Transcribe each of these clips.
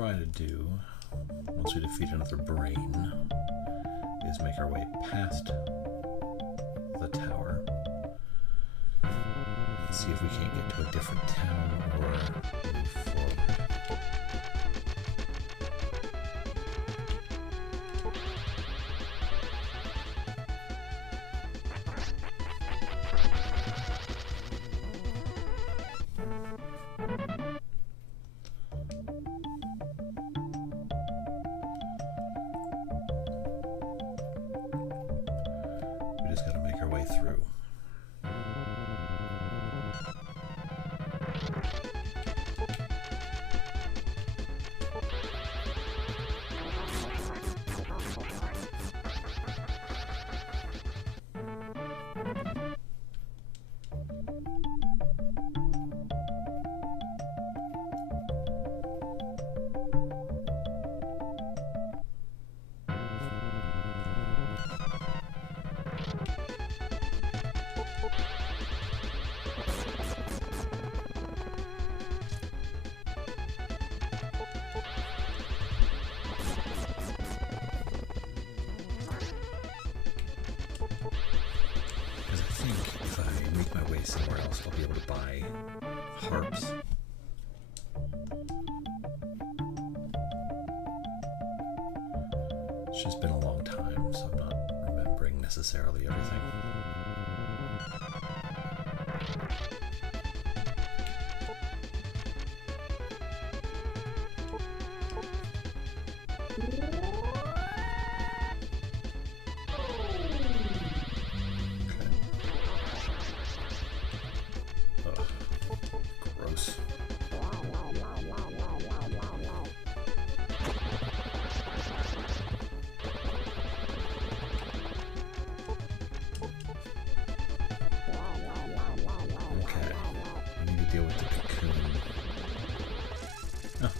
try to do, once we defeat another brain, is make our way past the tower. See if we can't get to a different town or move forward. We just got to make our way through. Somewhere else I'll be able to buy harps. It's just been a long time, so I'm not remembering necessarily everything.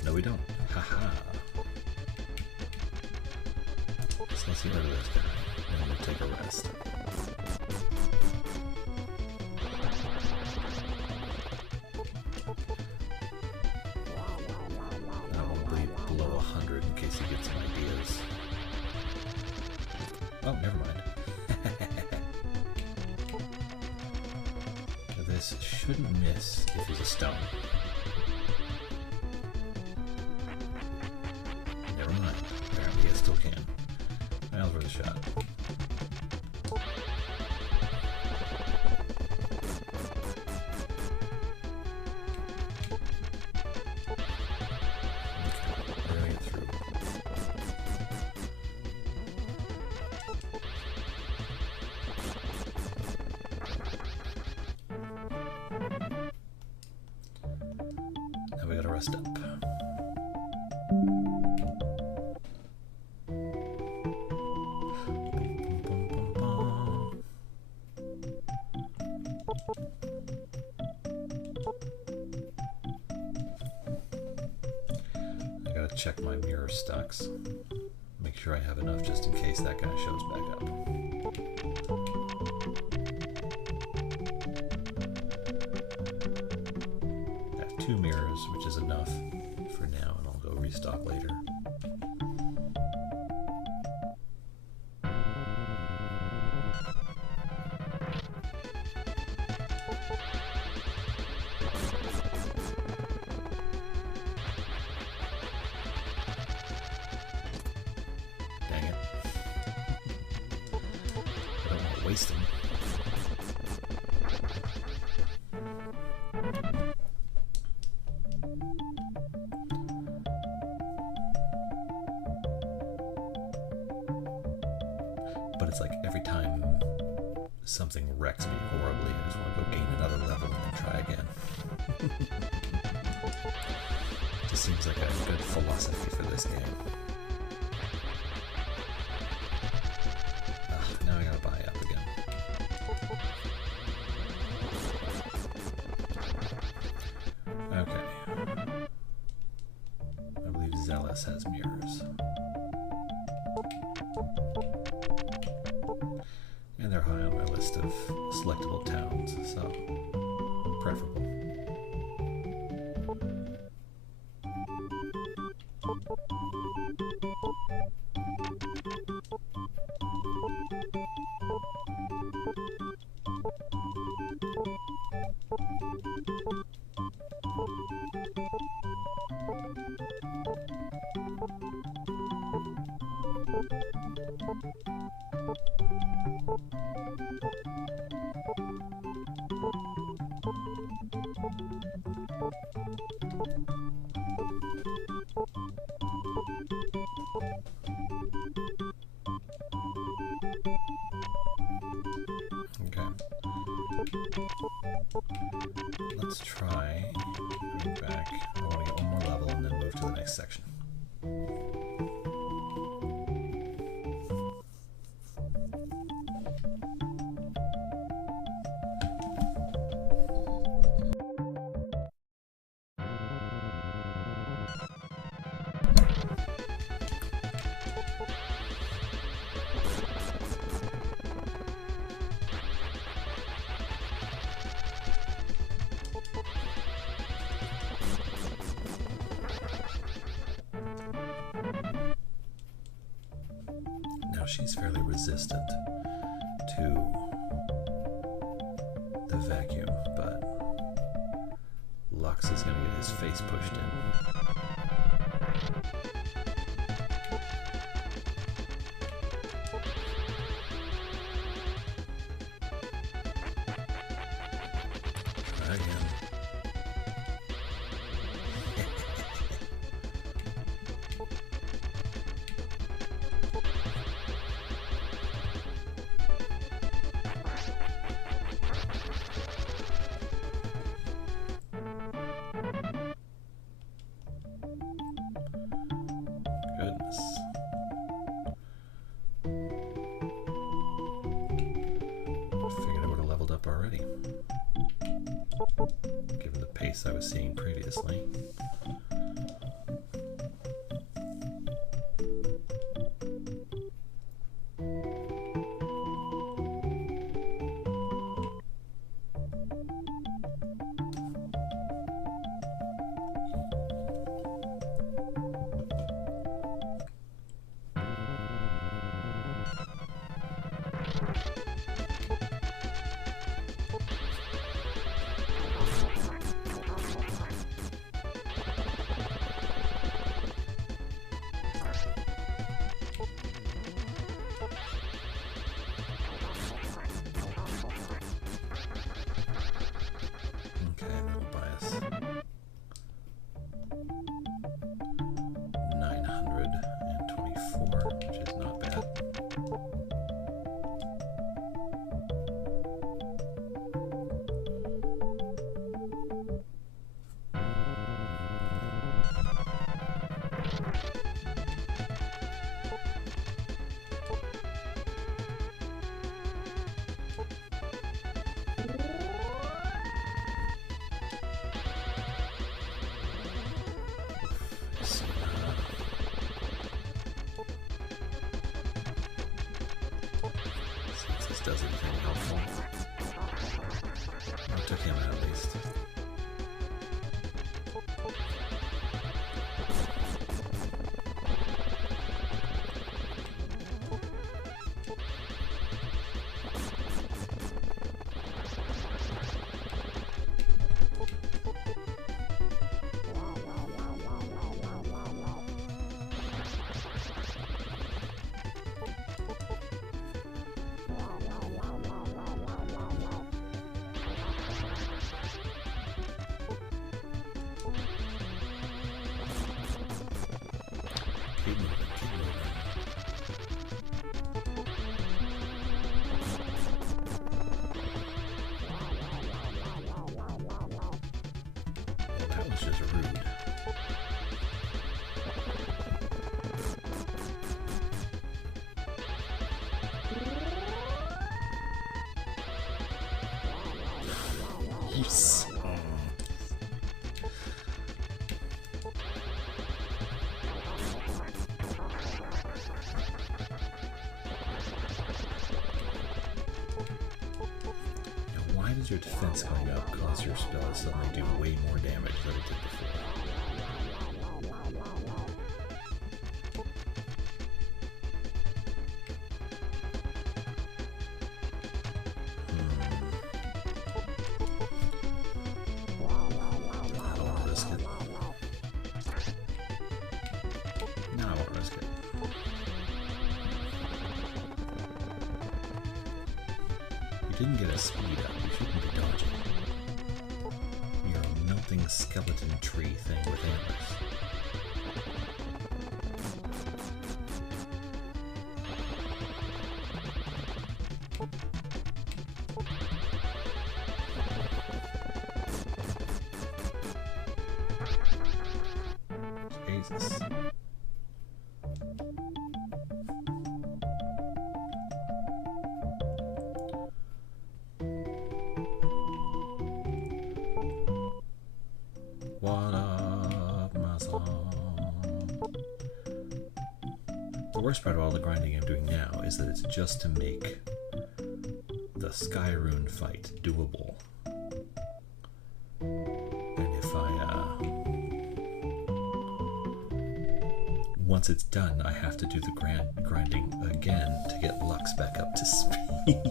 No, we don't. Haha. So let's get rid of this guy, and we'll take a rest. I won't bleed below 100 in case he gets some ideas. Oh, never mind. This shouldn't miss if he's a stone. Apparently I still can. I'll give it a shot. Okay, we're gonna get through. Now we gotta rest up. Check my mirror stocks. Make sure I have enough just in case that guy shows back up. I have 2 mirrors, which is enough for now, and I'll go restock later. Waste them. But it's like every time something wrecks me horribly, I just want to go gain another level and then try again. Just seems like a good philosophy for this game. Now I gotta buy up again. Okay. I believe Zealous has mirrors. And they're high on my list of selectable towns, so preferable. Let's try going back. I want to get one more level and then move to the next section. She's fairly resistant to the vacuum, but Lux is going to get his face pushed in. Try again. Already, given the pace I was seeing previously. Does anything helpful. I took him out at least. Yes. Why does your defense going up cause your spell to suddenly do way more damage than it did before? didn't get a speed up. You shouldn't be dodging. You're a melting skeleton tree thing with antlers. Jesus. What up, my son? The worst part of all the grinding I'm doing now is that it's just to make the Sky Rune fight doable. And if once it's done, I have to do the grinding again to get Lux back up to speed.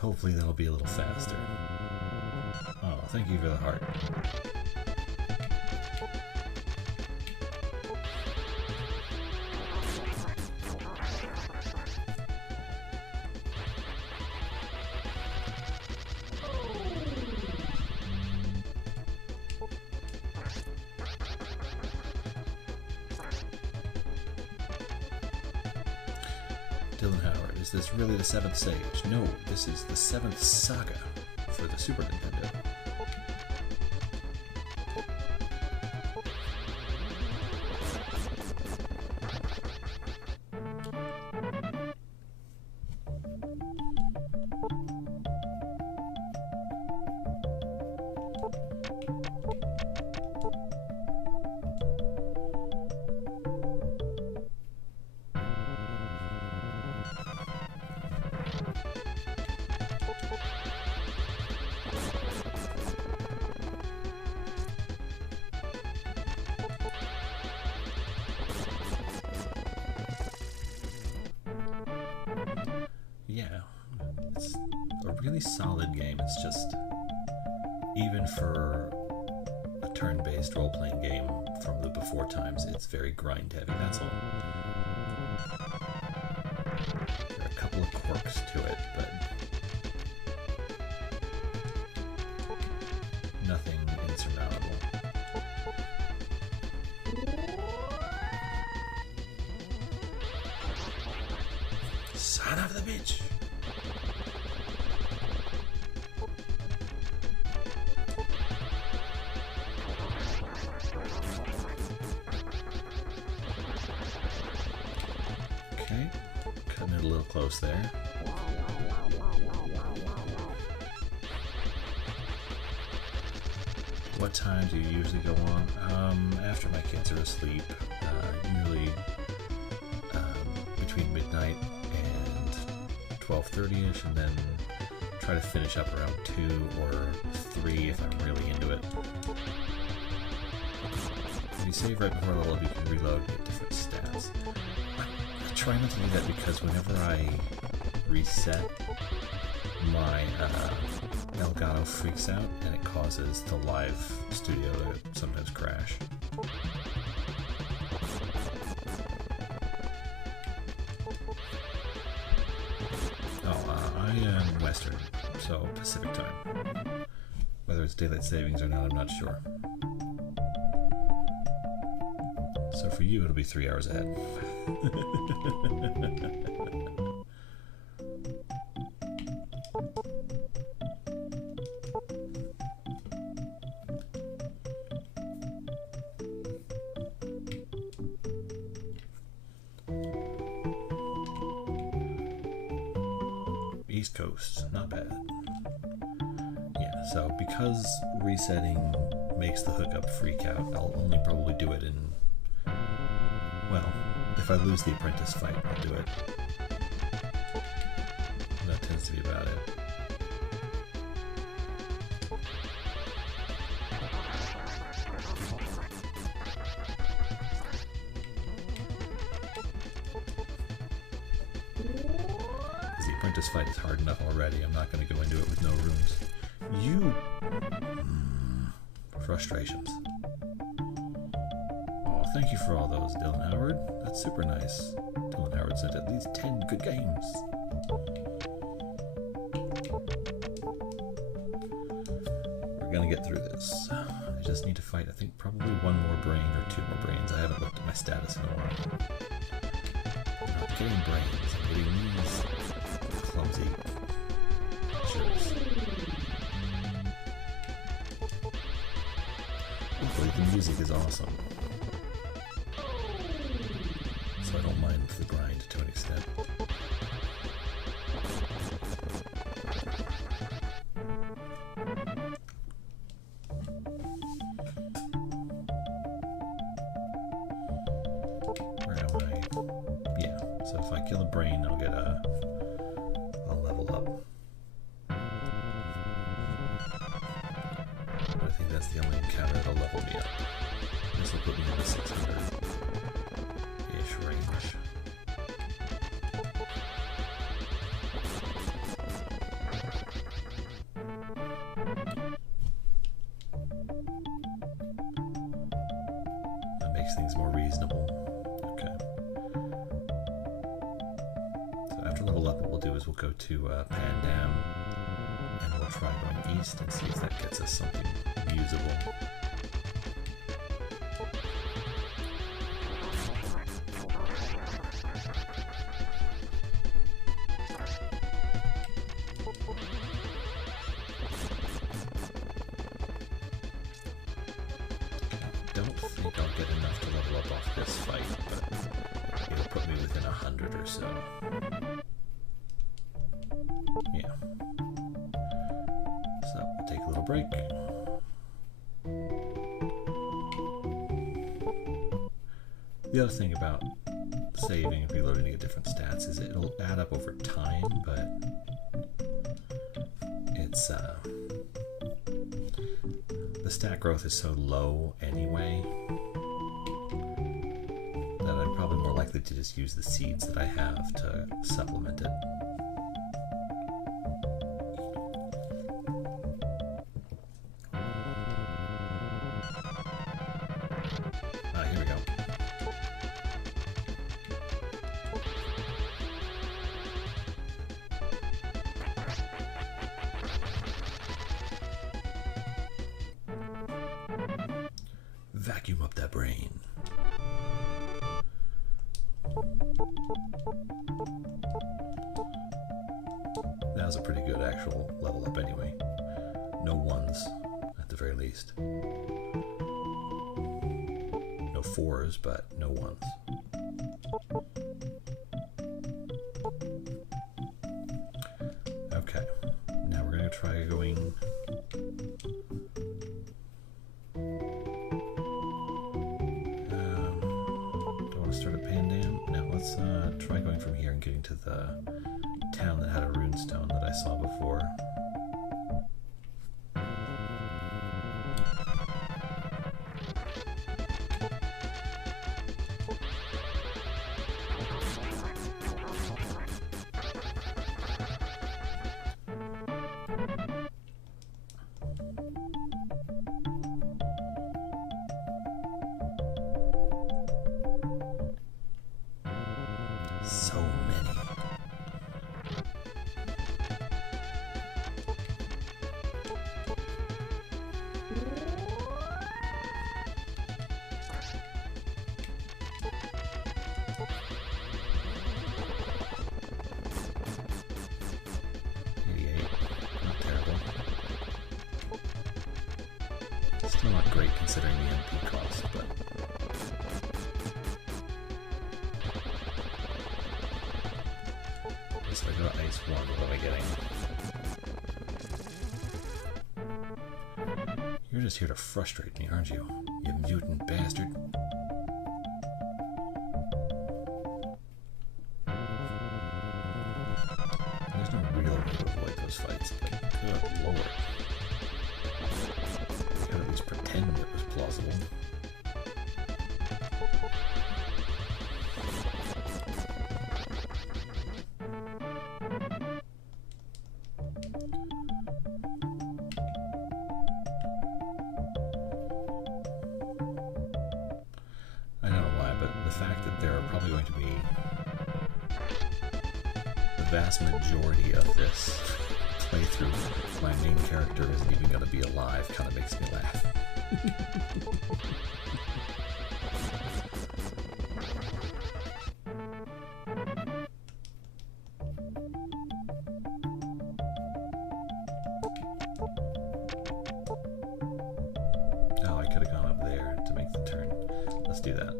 Hopefully that'll be a little faster. Oh, thank you for the heart. Dylan Howard, is this really the 7th stage? No, this is the 7th Saga for the Super Nintendo. Yeah, it's a really solid game. It's just, even for a turn-based role-playing game from the before times, it's very grind-heavy, that's all. There are a couple of quirks to it, but nothing insurmountable. Son of the bitch! Okay, cutting it a little close there. What time do you usually go on? After my kids are asleep, usually between midnight and 12:30ish, and then try to finish up around 2 or 3 if I'm really into it. If you save right before level up, you can reload and get different stats. I try not to do that because whenever I reset, my Elgato freaks out and it causes the live studio to sometimes crash. I am Western, so Pacific time. Whether it's daylight savings or not, I'm not sure. So for you, it'll be 3 hours ahead. East Coast, not bad. Yeah, so because resetting makes the hookup freak out, I'll only probably do it in, well, if I lose the apprentice fight, I'll do it. That tends to be about it. Apprentice fight is hard enough already. I'm not going to go into it with no runes. Frustrations. Oh, thank you for all those, Dylan Howard. That's super nice. Dylan Howard sent at least 10 good games. gonna get through this. I just need to fight, I think, probably one more brain or 2 more brains. I haven't looked at my status in a while. I'm not getting brains, I'm getting these clumsy shirts. Hopefully the music is awesome. So I don't mind the grind to an extent. Where am I? Yeah, so if I kill a brain, I'll get I'll level up. But I think that's the only encounter that'll level me up. This will put me in the 600-ish range. That makes things more reasonable. Okay. So after level up, what we'll do is we'll go to Pandam, and we'll try going east and see if that gets us something usable. I don't think I'll get enough to level up off this fight, but it'll put me within 100 or so. Yeah. So we'll take a little break. The other thing about saving and reloading to get different stats is it'll add up over time, but it's the stat growth is so low anyway that I'm probably more likely to just use the seeds that I have to supplement it. Here we go. Vacuum up that brain. That was a pretty good actual level up anyway. No ones, at the very least. No 4s, but no ones. Okay, now we're going to try going... start at Pandam. Now let's try going from here and getting to the town that had a runestone that I saw before. So many. Not terrible. Still not great considering the MP cost, but so I go to Ice 1, what am I getting? You're just here to frustrate me, aren't you? You mutant bastard. There's no real way to avoid those fights, but good lord. I gotta at least pretend it was plausible. The fact that there are probably going to be the vast majority of this playthrough, my main character isn't even going to be alive, kind of makes me laugh. Oh, I could have gone up there to make the turn. Let's do that.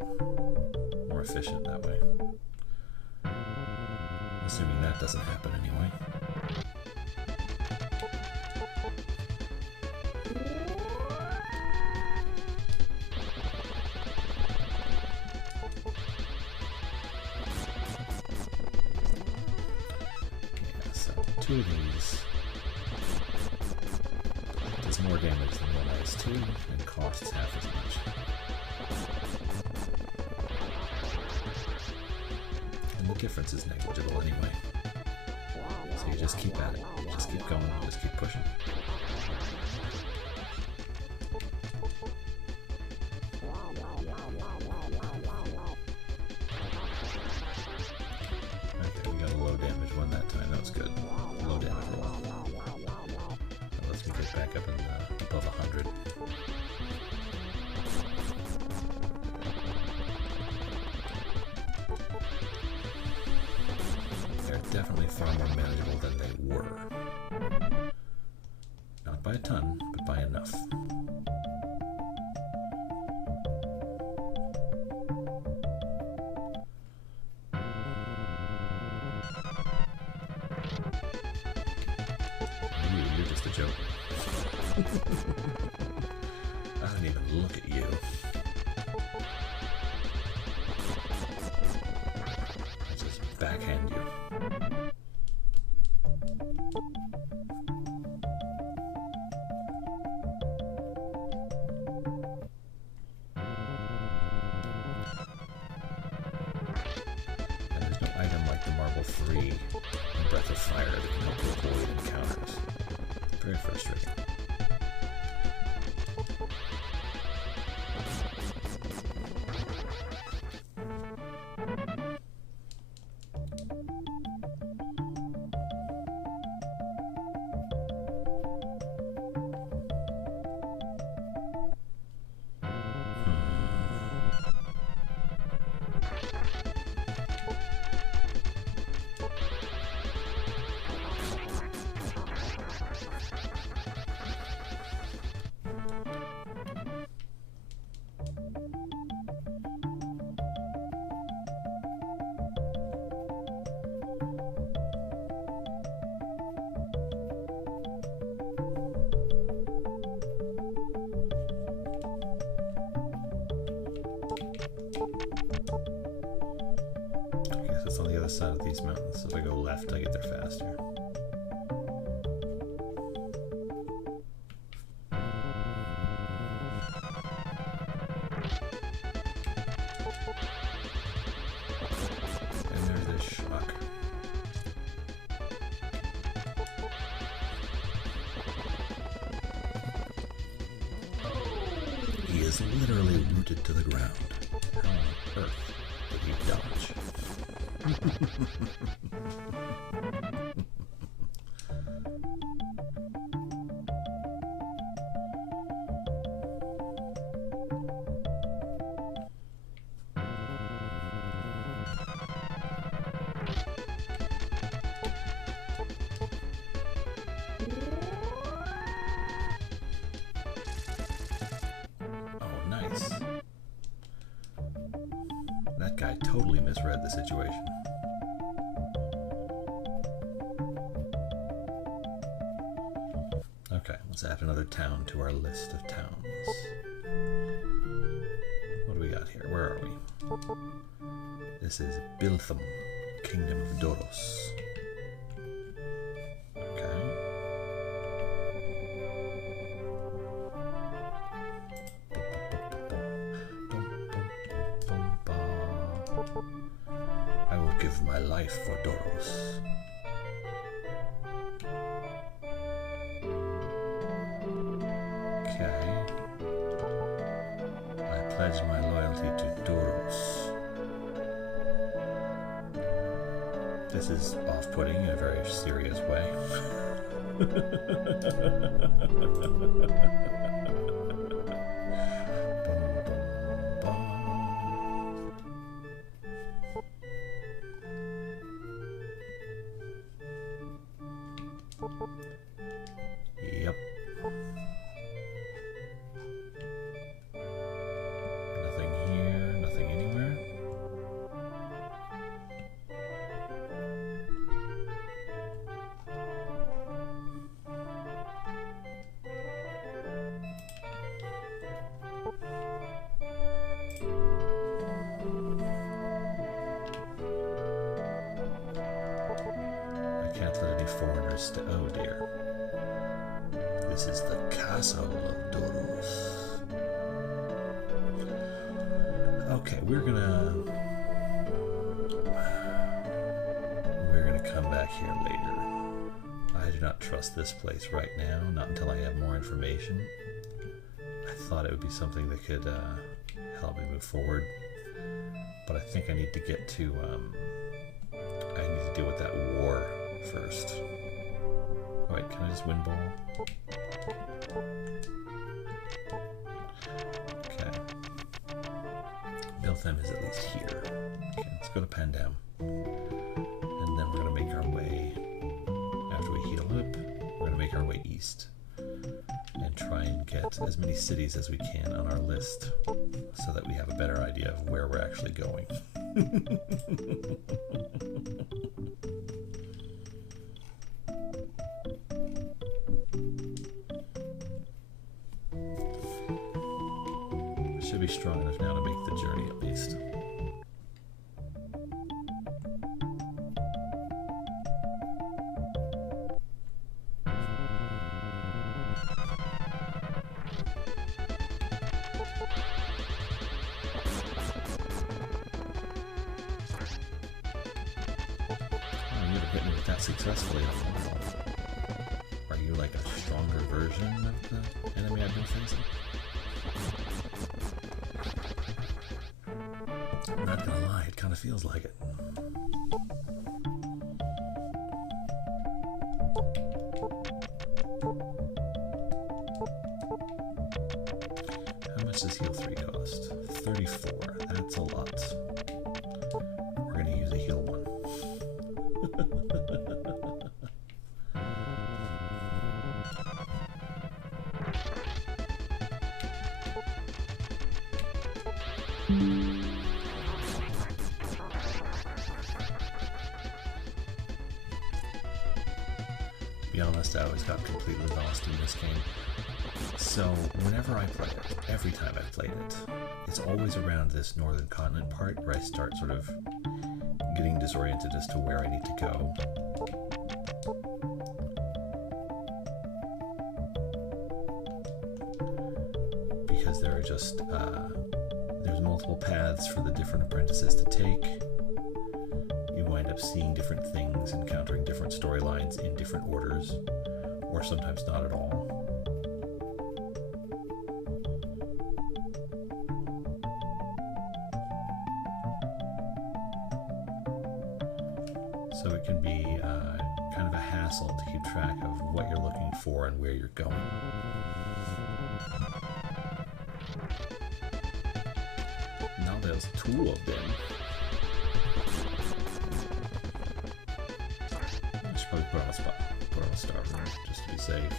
More efficient that way. Assuming that doesn't happen anyway. Yeah, so 2 of these does more damage than one ice 2 and costs half as much. The difference is negligible anyway. So you just keep at it. Just keep going. Just keep pushing. Okay, we got a low damage one that time. That was good. Low damage roll. That lets me get back up in above 100. Definitely far more manageable than they were. Not by a ton, but by enough. You're just a joke. I didn't even look at you. I just backhand you. Very frustrating. On the other side of these mountains. So if I go left, I get there faster. And there's this schmuck. He is literally rooted to the ground. How on earth did he dodge? Oh, nice. That guy totally misread the situation. Okay, let's add another town to our list of towns. What do we got here? Where are we? This is Bilthem, Kingdom of Doros. Okay. I will give my life for Doros. Okay. I pledge my loyalty to Doros. This is off-putting in a very serious way. Yep. Nothing here, nothing anywhere. I can't let any foreigners stay. Oh dear. This is the castle of Doros. Okay, we're gonna come back here later. I do not trust this place right now, not until I have more information. I thought it would be something that could help me move forward, but I think I need to get to I need to deal with that war first. Oh, wait, can I just win ball? Okay. Bilthem is at least here. Okay, let's go to Pandam. And then we're going to make our way, after we heal up, we're going to make our way east. And try and get as many cities as we can on our list, so that we have a better idea of where we're actually going. Should be strong enough now to make the journey at least. Successfully. Are you like a stronger version of the enemy I've been facing? I'm not gonna lie, it kind of feels like it. How much does heal 3 cost? 34. That's a lot. We're gonna use a heal 1. To be honest, I always got completely lost in this game. So whenever I play it, every time I've played it, it's always around this northern continent part where I start sort of getting disoriented as to where I need to go. Because there are just, there's multiple paths for the different apprentices to take. You wind up seeing different things, encountering different storylines in different orders, or sometimes not at all. So it can be kind of a hassle to keep track of what you're looking for and where you're going. Now there's 2 of them. I should probably put on a spot, put on a star just to be safe.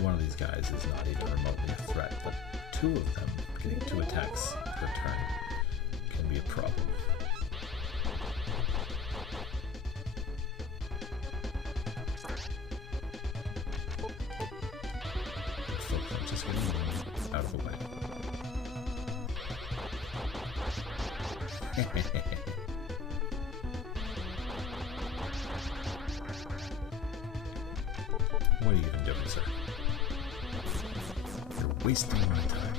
One of these guys is not even remotely a threat, but 2 of them getting 2 attacks per turn can be a problem. Just getting out of the way. What are you even doing, sir? You're wasting my time.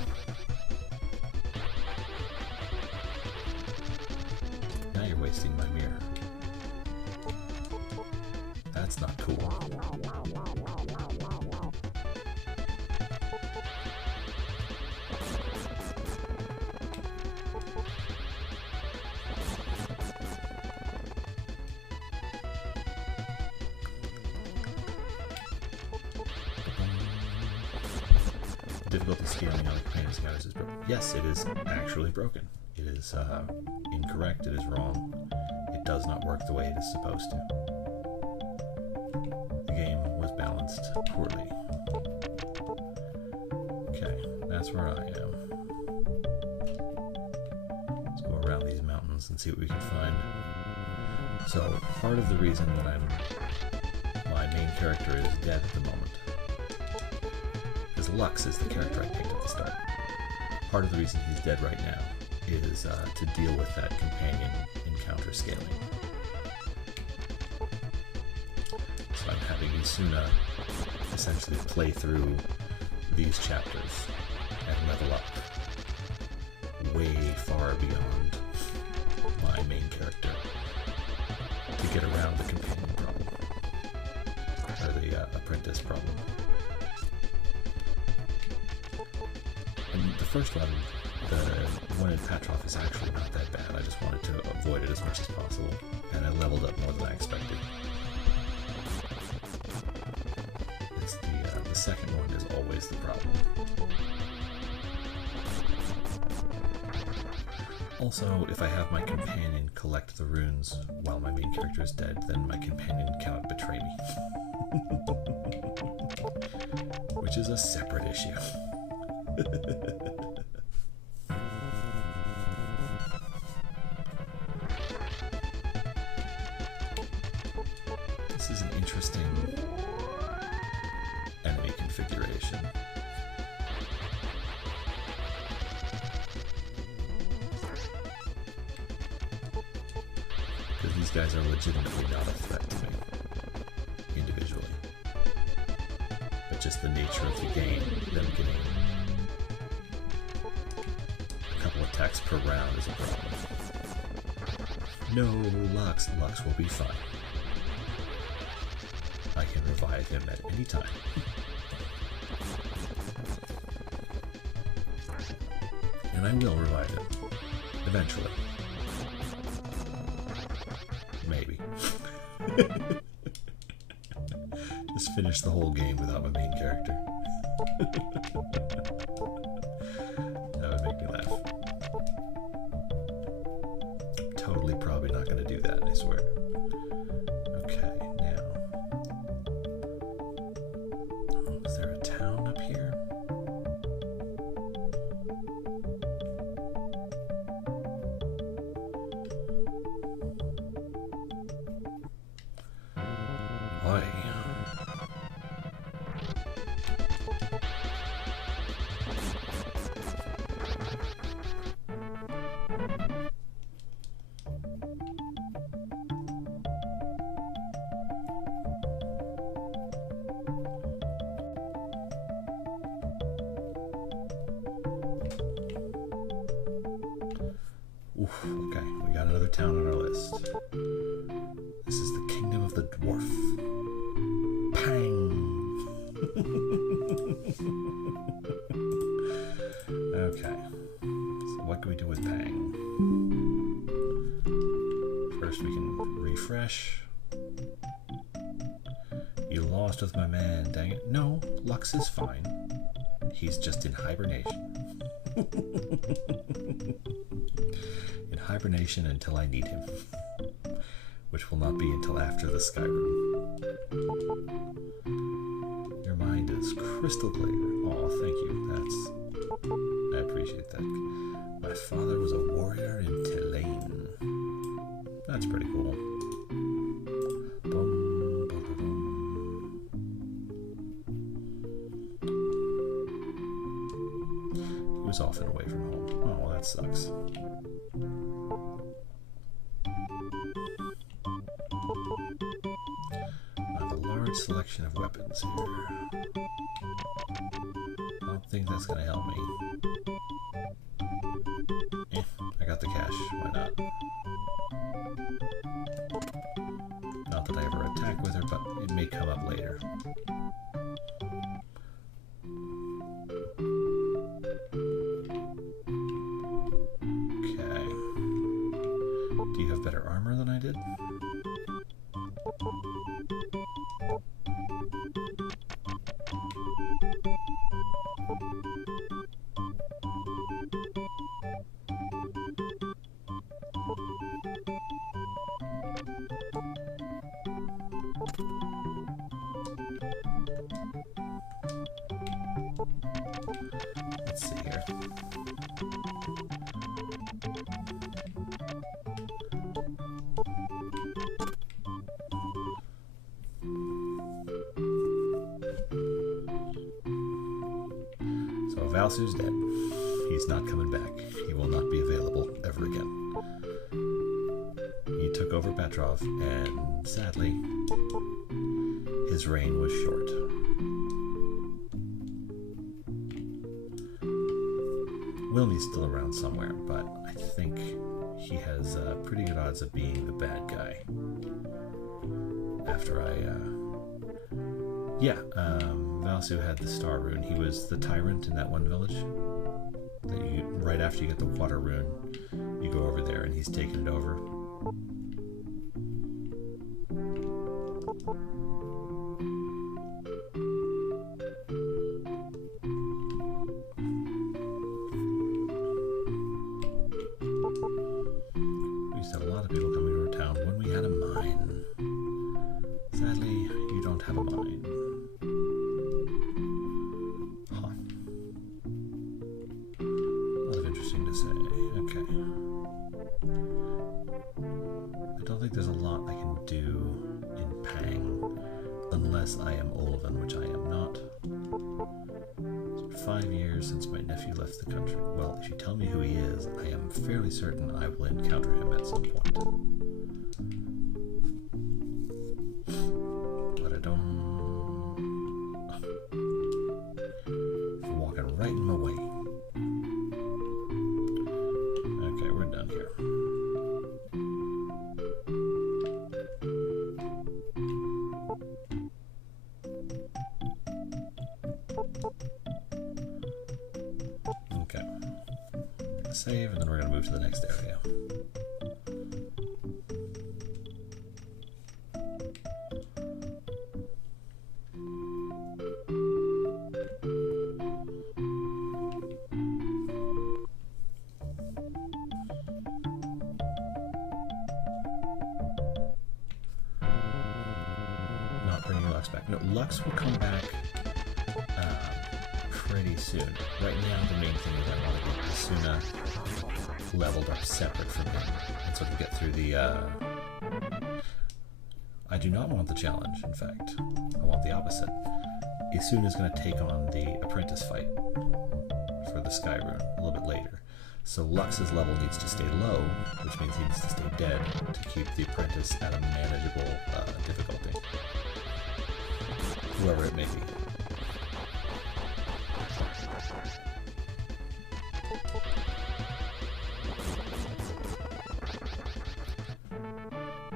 Now you're wasting my mirror. That's not cool. difficulty scaling on the companion encounters is broken. Yes, it is actually broken. It is incorrect. It is wrong. It does not work the way it is supposed to. The game was balanced poorly. Okay, that's where I am. Let's go around these mountains and see what we can find. So, part of the reason that my main character is dead at the moment, because Lux is the character I picked at the start. Part of the reason he's dead right now is to deal with that companion encounter scaling. So I'm having Isuna essentially play through these chapters and level up way far beyond my main character to get around the companion problem, or the apprentice problem. And the first one, the one in Patrof, is actually not that bad. I just wanted to avoid it as much as possible, and I leveled up more than I expected. It's the second one is always the problem. Also, if I have my companion collect the runes while my main character is dead, then my companion cannot betray me. Which is a separate issue. This is an interesting enemy configuration. Because these guys are legitimately not a threat to me, individually. But just the nature of the game, them getting a couple attacks per round is a problem. No, Lux. Lux will be fine. I can revive him at any time. And I will revive him. Eventually. Maybe. Just finish the whole game without my main character. That would make me laugh. Totally probably not going to do that, I swear. Okay, now. Oh, is there a town up here? Why? Oof, okay, we got another town on our list. This is the Kingdom of the Dwarf. Pang! Okay, so what can we do with Pang? First we can refresh. You lost with my man, dang it. No, Lux is fine. He's just in hibernation. In hibernation until I need him. Which will not be until after the Sky Rune. Your mind is crystal clear. Oh, thank you. I appreciate that. My father was a warrior in Telaine. That's pretty cool. Boom, boom, boom, boom. He was often away from home. Oh, that sucks. Selection of weapons here. I don't think that's going to help me. I got the cash. Why not? Not that I ever attack with her, but it may come up later. Okay. Do you have better armor than I did? Valsu's dead. He's not coming back. He will not be available ever again. He took over Petrov, and sadly, his reign was short. Wilmy's still around somewhere, but I think he has pretty good odds of being the bad guy. After Valsu had the Star Rune. He was the tyrant in that one village. Right after you get the Water Rune, you go over there and he's taken it over. We used to have a lot of people coming to our town when we had a mine. Sadly, you don't have a mine. Huh. A lot of interesting to say. Okay. I don't think there's a lot I can do in Pang unless I am Olven, which I am not. It's been 5 years since my nephew left the country. Well, if you tell me who he is, I am fairly certain I will encounter him at some point. But I don't... You're walking right in my way. Okay, we're done here. Okay. Save, and then we're going to move to the next area. Not bringing Lux back. No, Lux will come back pretty soon. Right now, the main thing is I want to get Asuna leveled up separate from him, and so to get through the... I do not want the challenge, in fact. I want the opposite. Asuna is going to take on the apprentice fight for the Sky Rune a little bit later. So Lux's level needs to stay low, which means he needs to stay dead to keep the apprentice at a manageable difficulty. Whoever it may be.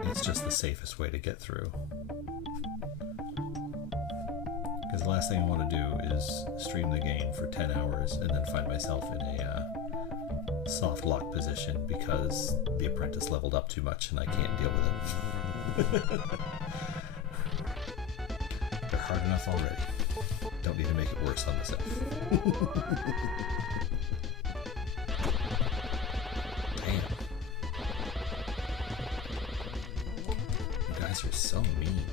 It's just the safest way to get through. Because the last thing I want to do is stream the game for 10 hours and then find myself in a soft lock position because the apprentice leveled up too much and I can't deal with it. They're hard enough already. Don't need to make it worse on myself. Damn. You guys are so mean.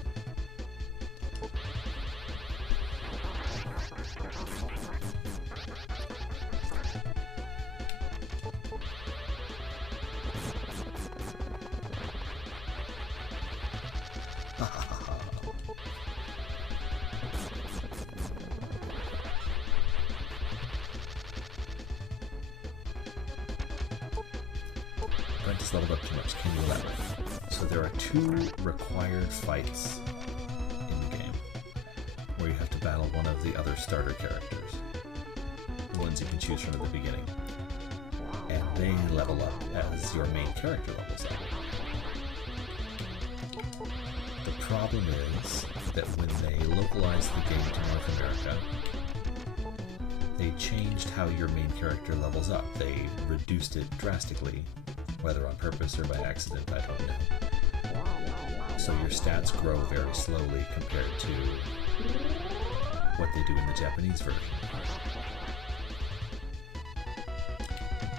Apprentice leveled up too much. Can you elaborate? So there are 2 required fights in the game where you have to battle one of the other starter characters, the ones you can choose from at the beginning, and they level up as your main character levels up. The problem is that when they localized the game to North America, they changed how your main character levels up. They reduced it drastically, whether on purpose or by accident, I don't know. So your stats grow very slowly compared to what they do in the Japanese version.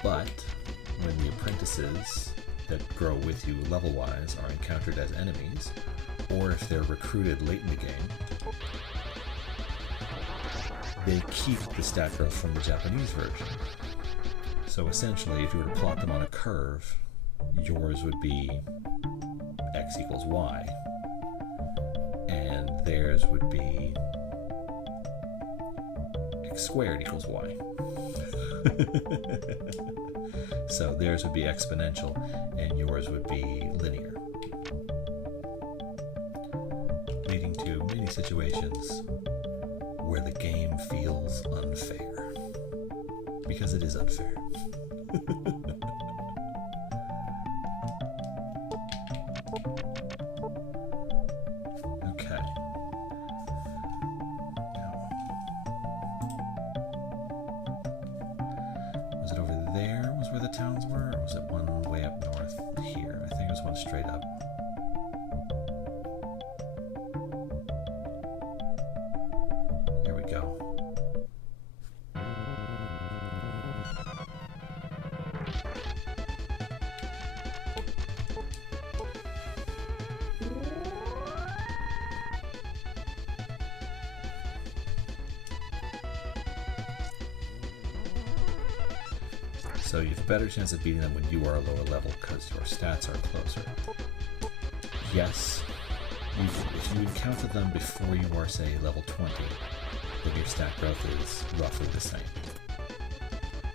But when the apprentices that grow with you level-wise are encountered as enemies, or if they're recruited late in the game, they keep the stat growth from the Japanese version. So essentially, if you were to plot them on a curve, yours would be x equals y, and theirs would be x squared equals y. So theirs would be exponential, and yours would be linear, leading to many situations where the game feels unfair, because it is unfair. Okay. Was it over there was where the towns were, or was it one way up north here? I think it was one straight up. Here we go. So you have a better chance of beating them when you are a lower level because your stats are closer. Yes, if you encounter them before you are, say, level 20, then your stat growth is roughly the same.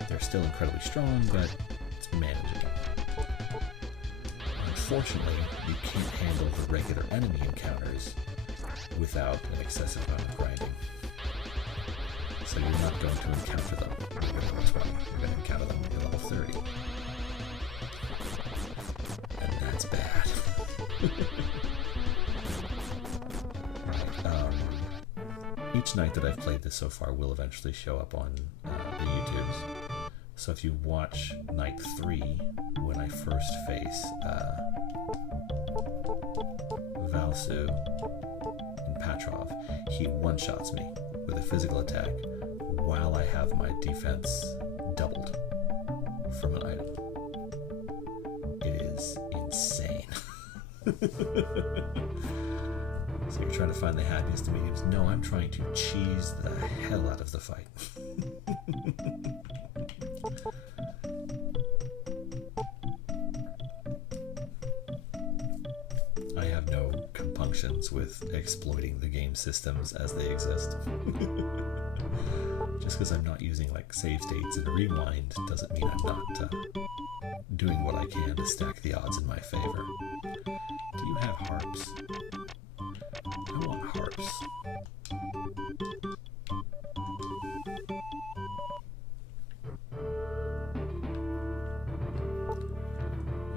They're still incredibly strong, but it's manageable. Unfortunately, you can't handle the regular enemy encounters without an excessive amount of grinding. So you're not going to encounter them when you're level 20. You're going to encounter them when you're level 30. And that's bad. Right, each night that I've played this so far will eventually show up on the YouTubes. So if you watch night 3, when I first face Valsu in Patrov, he one-shots me with a physical attack while I have my defense doubled from an item. It is insane. So you're trying to find the happiest of mediums. No, I'm trying to cheese the hell out of the fight. I have no compunctions with exploiting the game systems as they exist. Just because I'm not using like save states and rewind doesn't mean I'm not doing what I can to stack the odds in my favor. Do you have harps? I want harps. I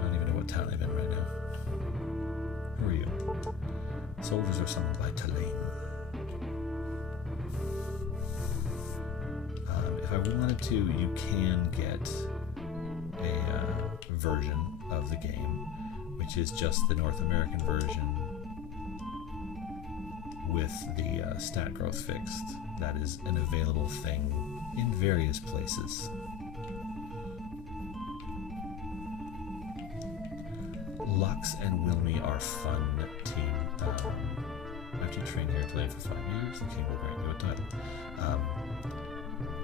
don't even know what town I'm in right now. Who are you? Soldiers are summoned by Telaine. If I wanted to, you can get a version of the game, which is just the North American version with the stat growth fixed. That is an available thing in various places. Lux and Wilmy are fun team. After you train here and play for 5 years, the king will grant you a title.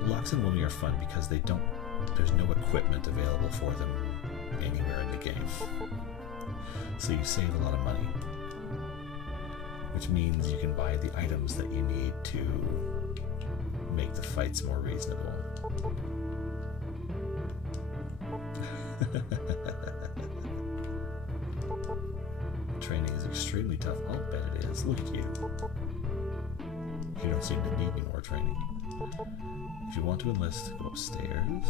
Lux and Wilmy are fun because there's no equipment available for them anywhere in the game. So you save a lot of money, which means you can buy the items that you need to make the fights more reasonable. Training is extremely tough. I'll bet it is. Look at you. You don't seem to need any more training. If you want to enlist, go upstairs.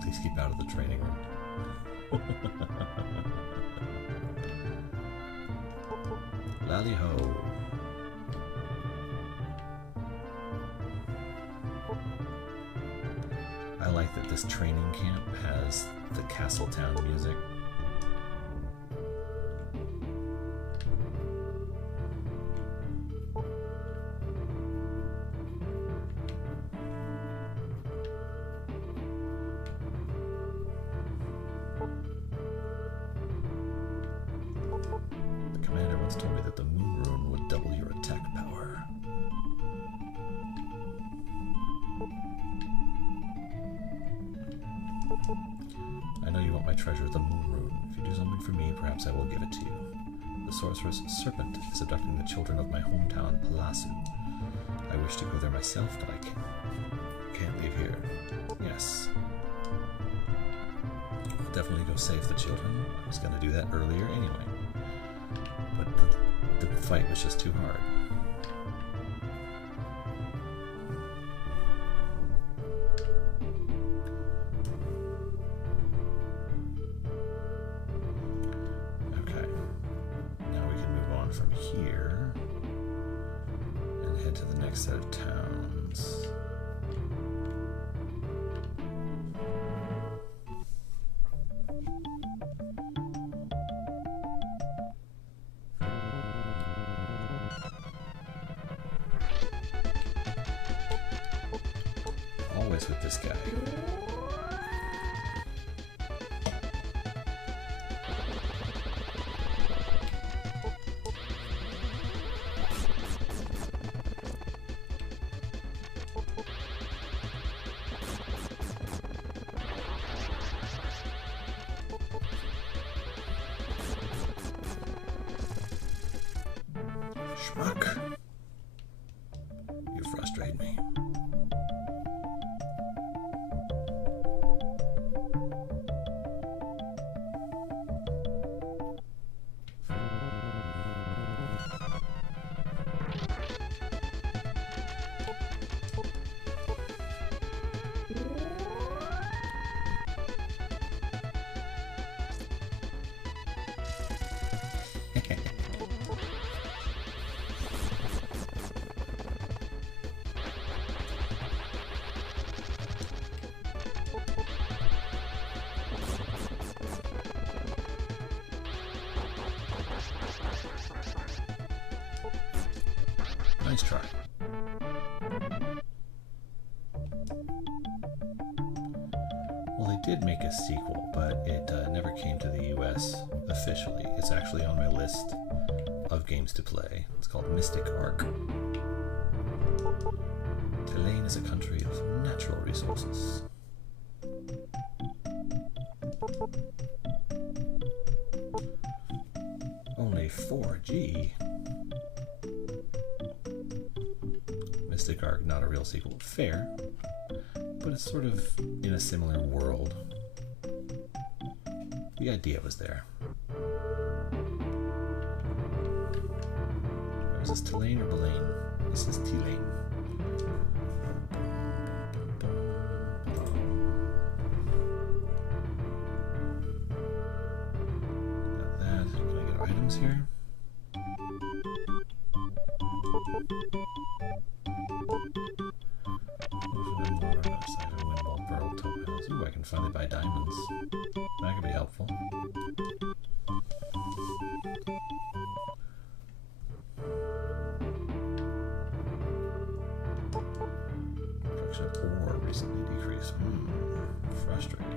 Please keep out of the training room. Lally-ho. I like that this training camp has the Castletown music. The commander once told me that the moon rune would double your attack power. I treasure the Moon Rune. If you do something for me, perhaps I will give it to you. The sorceress Serpent is abducting the children of my hometown, Palasu. I wish to go there myself, but I can't leave here. Yes. I'll definitely go save the children. I was going to do that earlier anyway. But the fight was just too hard. From here and head to the next set of towns. Always with this guy. Schmuck. You frustrate me. Nice try. Well, they did make a sequel, but it never came to the US officially. It's actually on my list of games to play. It's called Mystic Arc. Telaine is a country of natural resources. Only 4G. Mystic Arc, not a real sequel. Fair, but it's sort of in a similar world. The idea was there. Was this Telaine or Belaine? This is Telaine. Got that. Can I get items here? Ooh, I can finally buy diamonds. That could be helpful. Production of ore recently decreased. Frustrating.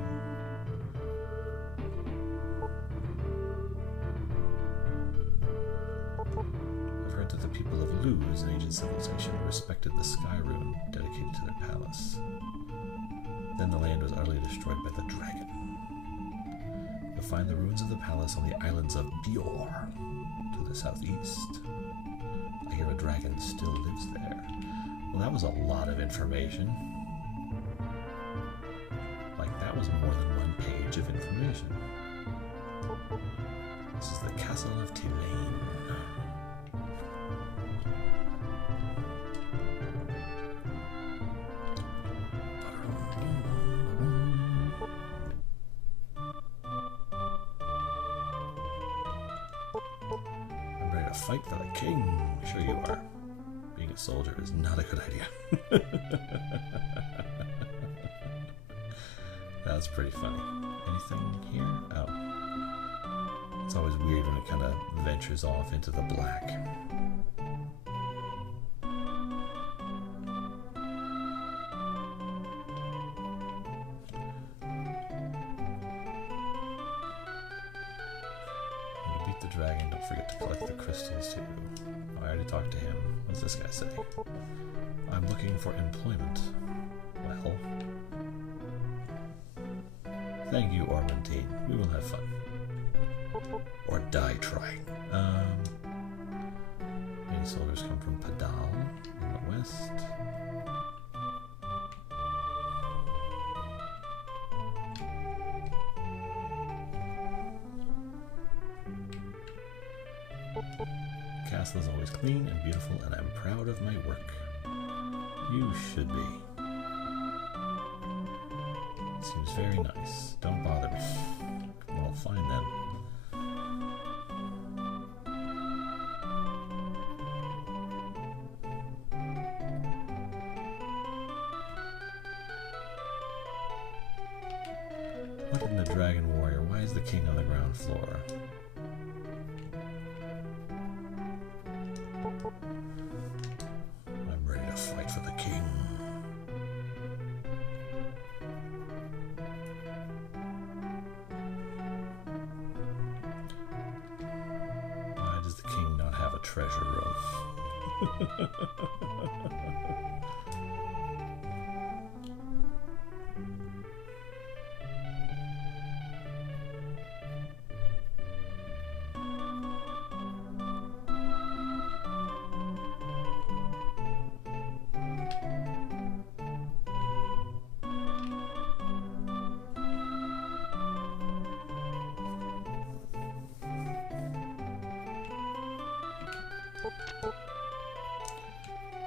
I've heard that the people of Lejes, an ancient civilization, respected the Sky Rune dedicated to their palace. Then the land was utterly destroyed by the dragon. You'll find the ruins of the palace on the islands of Beore to the southeast. I hear a dragon still lives there. Well, that was a lot of information. Like, that was more than one page of information. This is the castle of Telaine. Fight for the king. Sure you are. Being a soldier is not a good idea. That's pretty funny. Anything here? Oh. It's always weird when it kind of ventures off into the black. Dragon, don't forget to collect the crystals too. Oh, I already talked to him. What's this guy say? I'm looking for employment. Well, Thank you, Ormentine. We will have fun. Or die trying. Any soldiers come from Padal in the west. Castle is always clean and beautiful, and I'm proud of my work. You should be. It seems very nice. Don't bother me. Well, fine then. What in the Dragon Warrior? Why is the king on the ground floor? I'm ready to fight for the king. Why does the king not have a treasure room?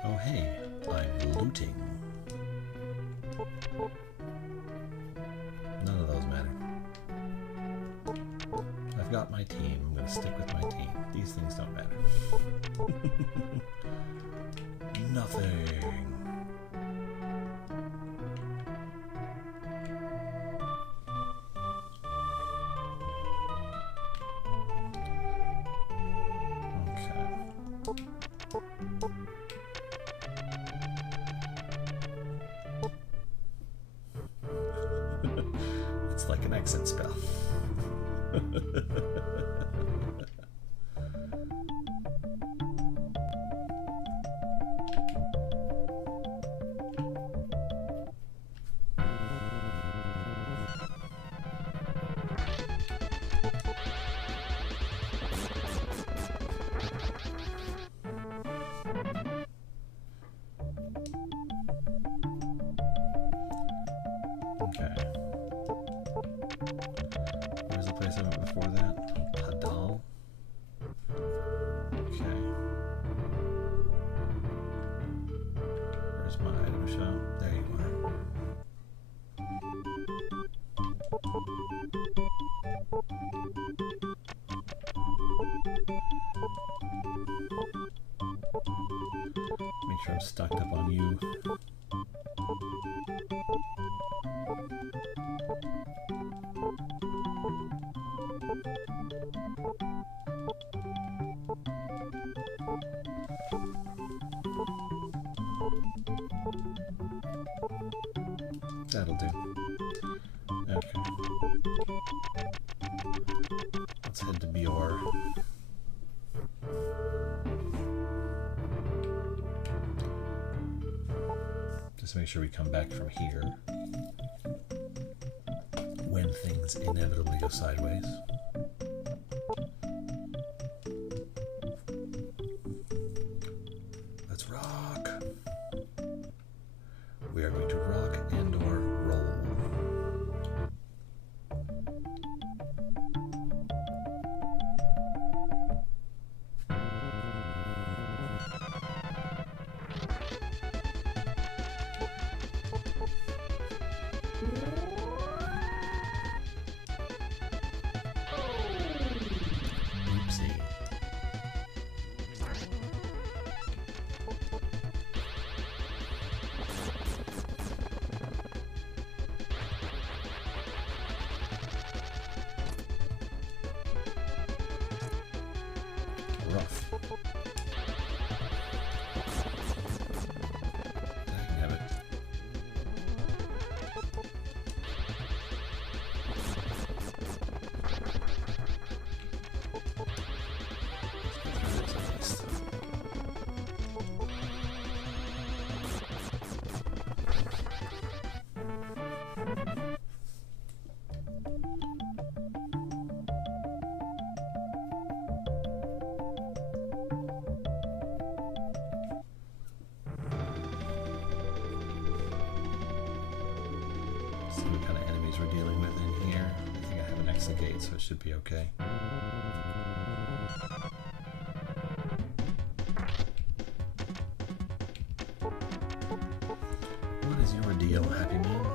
Oh hey, I'm looting. None of those matter. I've got my team. I'm gonna stick with my team. These things don't matter. Nothing. It's like an exit spell. Okay. Where's the place I went before that? Padal? Okay. Where's my item shop? There you are. Make sure I'm stocked up on you. That'll do. Okay. Let's head to Beore. Just make sure we come back from here when things inevitably go sideways. Let's rock. We are going to rock and or roll. enemies we're dealing with in here. I think I have an exit gate, so it should be okay. What is your deal, Happy Man?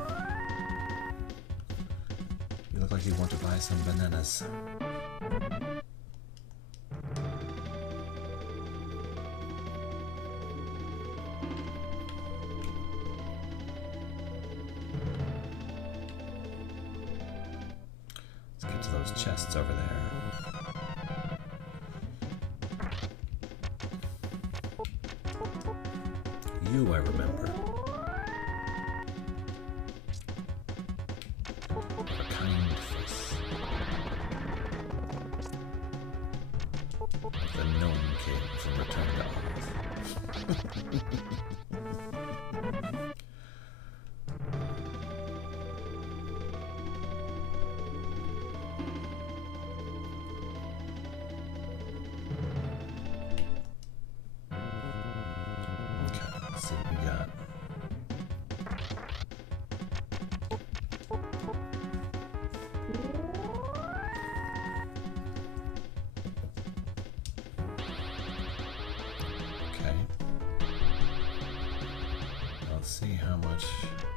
You look like you want to buy some bananas. Chests over there. You, I remember. What a kind face. The gnome king from Return to Oz. See how much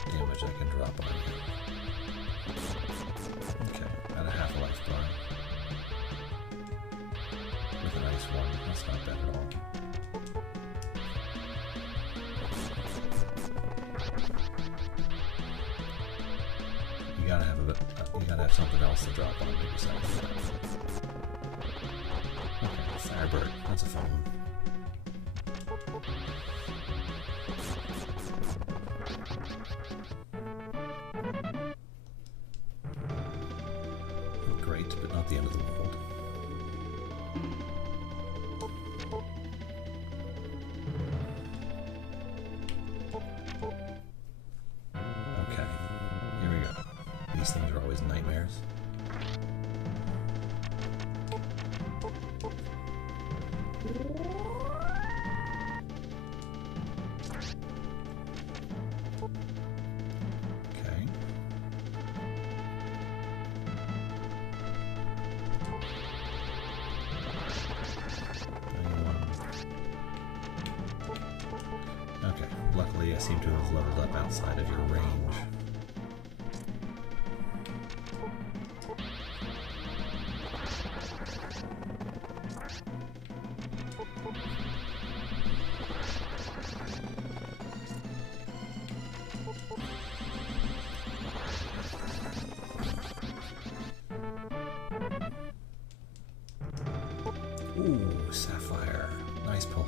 damage I can drop on you. Okay, got a half a life bar. With a nice one. That's not bad at all. You gotta have something else to drop on me besides that. Okay, Firebird. That's a fun one. But not the end of the world. Okay, here we go. These things are always nightmares. Luckily, I seem to have leveled up outside of your range. Ooh, Sapphire. Nice pull.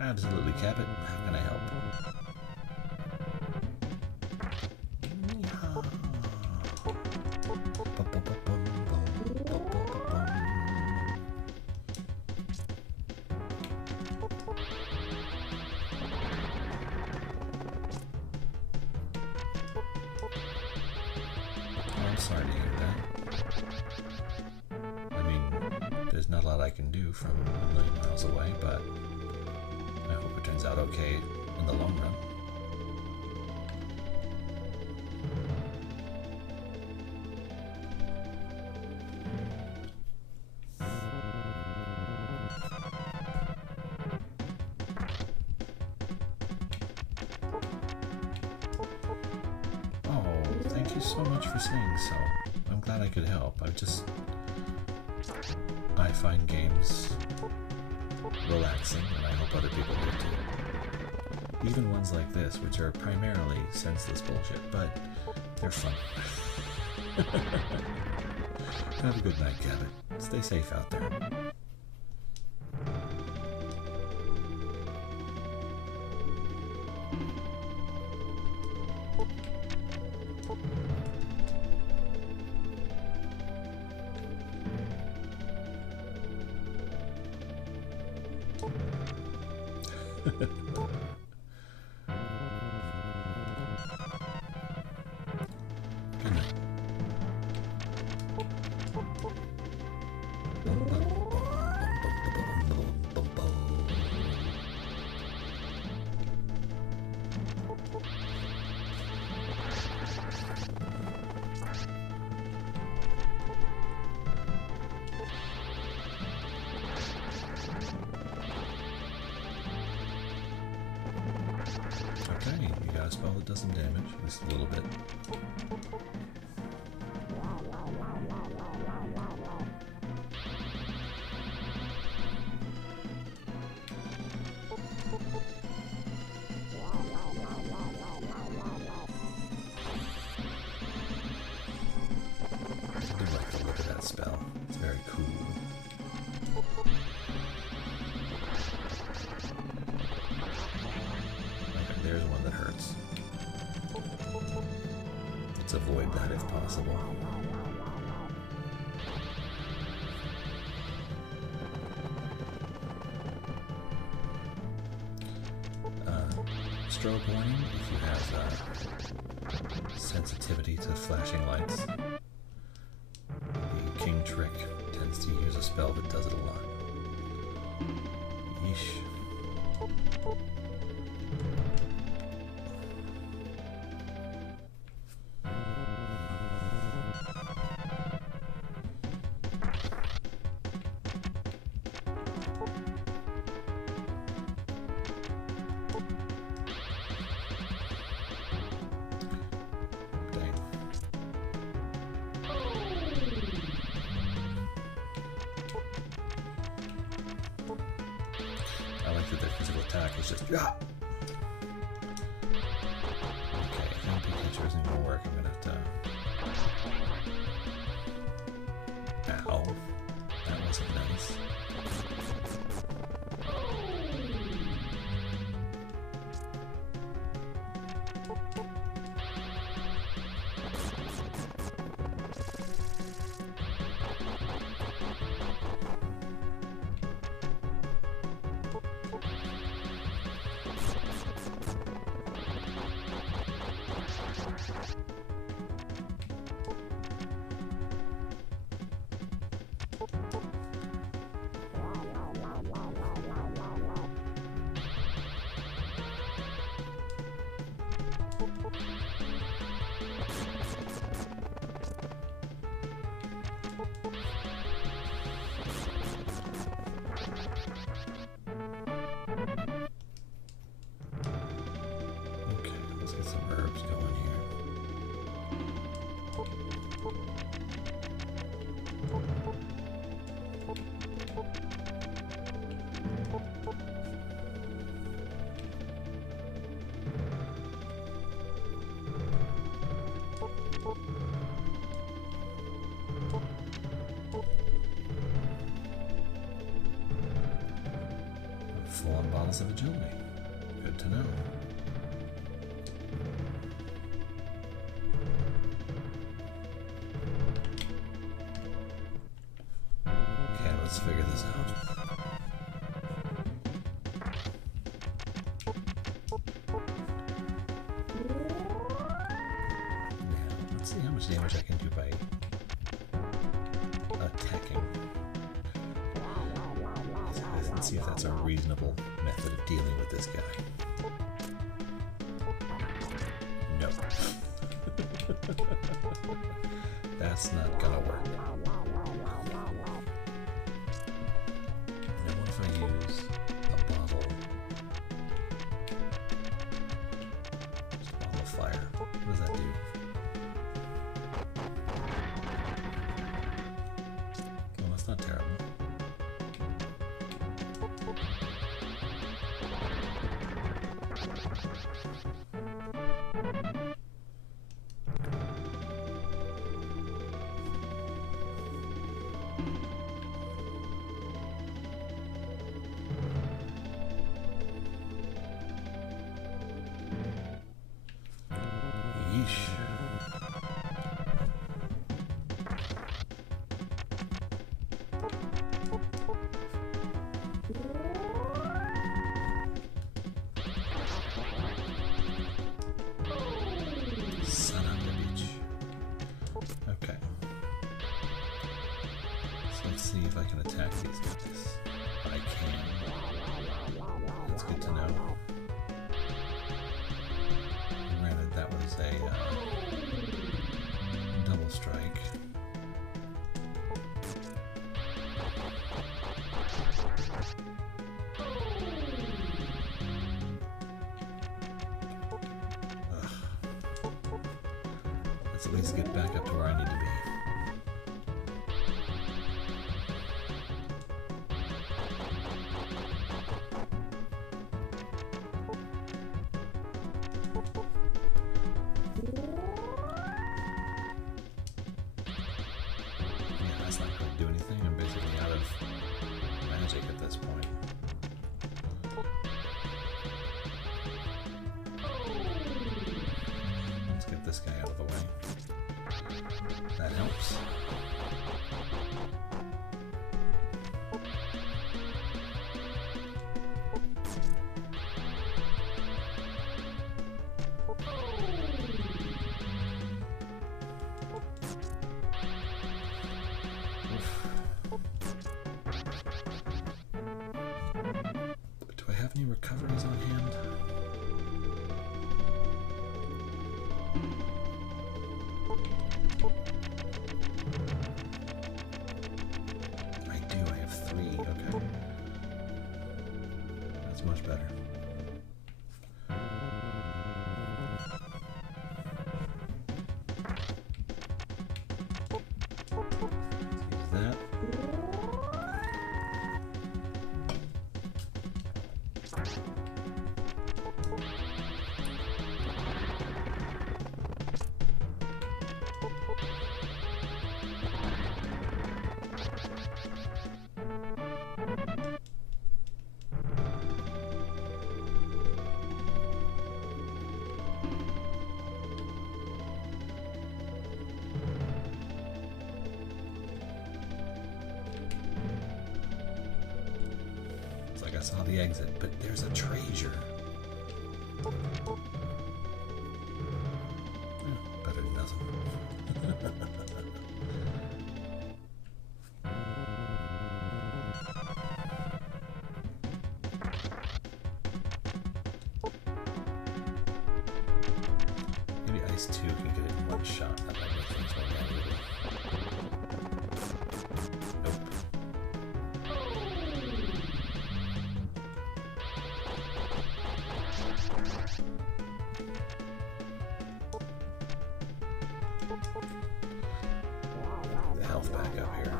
Absolutely, Cabot. How can I help? I'm sorry to hear that. I mean, there's not a lot I can do from a million miles away, but I hope it turns out okay in the long run. Oh, thank you so much for saying so. I'm glad I could help. I find games relaxing, and I hope other people do too. Even ones like this, which are primarily senseless bullshit, but they're fun. Have a good night, Cabot. Stay safe out there. a spell that does some damage, at least a little bit. I do like the look of that spell. It's very cool. Okay, there's one that hurts. Let's avoid that if possible. Strobe warning if you have sensitivity to flashing lights. The King Trick tends to use a spell that does it a lot. Yeesh. That their physical attack is just yeah. Okay, I think Pikachu isn't gonna work. I'm gonna have to. Ow. That wasn't nice. Full-on bottles of agility. Good to know. Okay, let's figure this out. Now, let's see how much damage I can do by attacking. Let's see if that's a reasonable method of dealing with this guy. Nope. That's not gonna work. Now what if I use a bottle? Just a bottle of fire. What does that do? Well, that's not terrible. Yeesh. Son of a bitch. Okay. So let's see if I can attack these guys. I can. That's good to know. Granted, that was a double strike. Let's at least get back up to where I need to be. At this point. Let's get this guy out of the way. That helps. Any recoveries on hand? I do, I have 3, okay. That's much better. Use that. I saw the exit, but there's a treasure. Better than nothing. Maybe Ice 2 can get it in one shot. That might make things more manageable. The health back up here.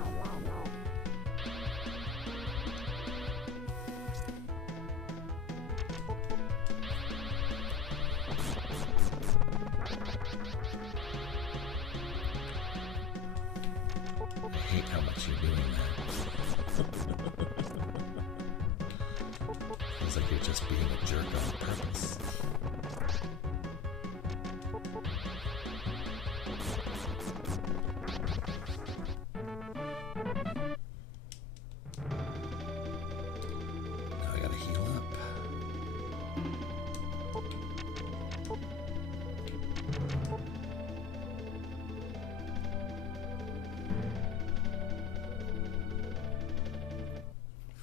I hate how much you're doing that. Feels like you're just being a jerk on purpose.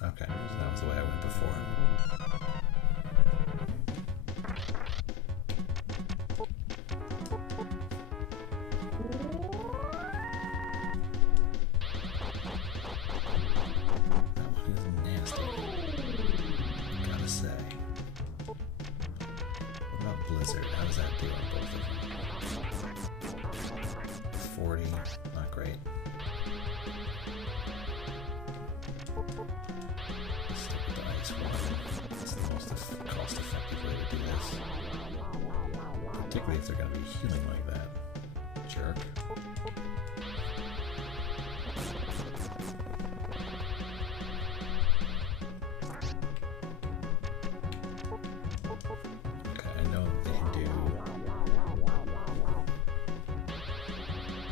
Okay, so that was the way I went before. That one is nasty, gotta say. What about Blizzard? How does that do on both of them? 40, not great. It's the most cost-effective way to do this. Particularly if they're going to be healing like that. Jerk. Okay, I know they can do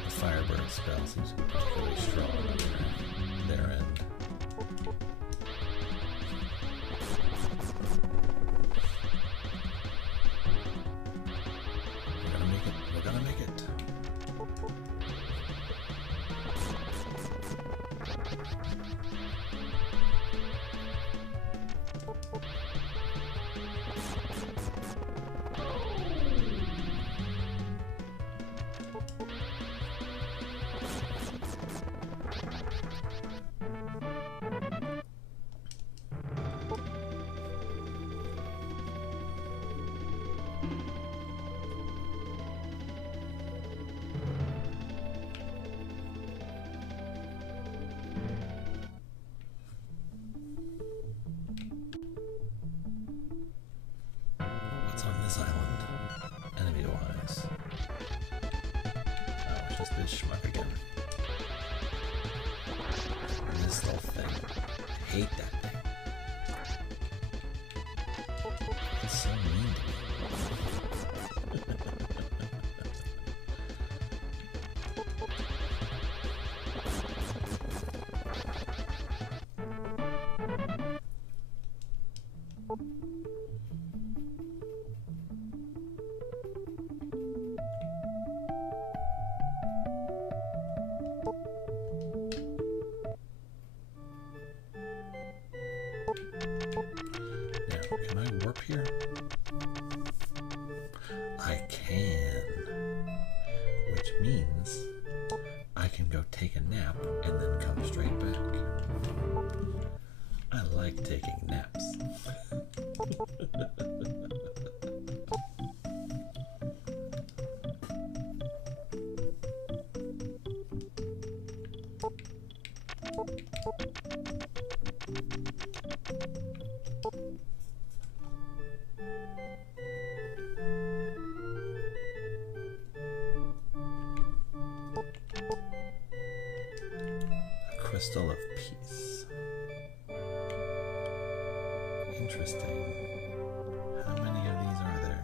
the Firebird spell seems to be particularly strong on their end. We're gonna make it. it's just this schmuck again. And this little thing. I hate that thing. It's so mean to me. Can I warp here? I can. Which means I can go take a nap and then come straight back. I like taking naps. Crystal of Peace. Interesting. How many of these are there?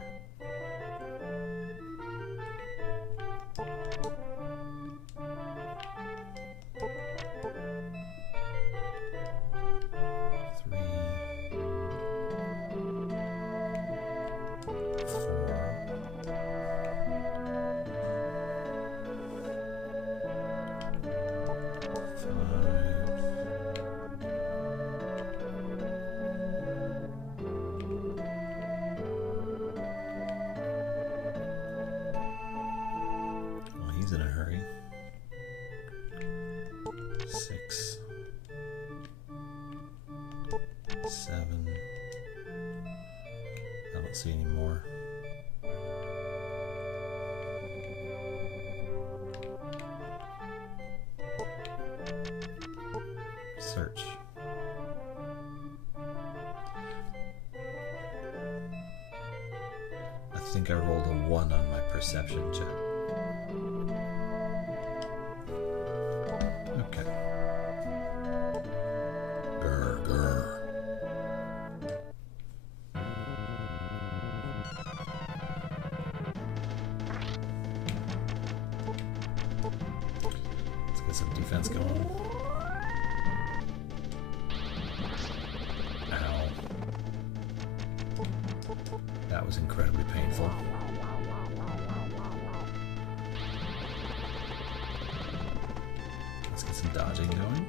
In a hurry. 6, 7. I don't see any more. Search. I think I rolled a 1 on my perception check. Okay. Grr, grr. Let's get some defense going. Ow. That was incredibly painful. Let's get some dodging going.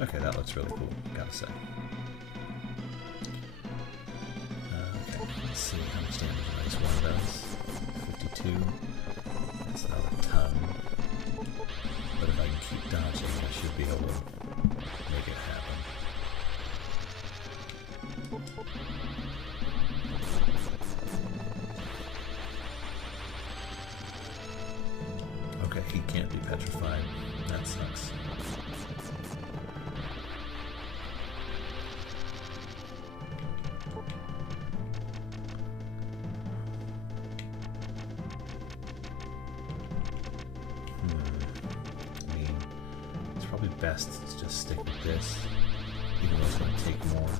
Okay, that looks really cool, gotta say. Okay, let's see how much damage this one does. 52. That's not a ton. But if I can keep dodging, I should be able to make it happen. Okay, he can't be petrified. That sucks. I mean, it's probably best to just stick with this, even though it's going to take more.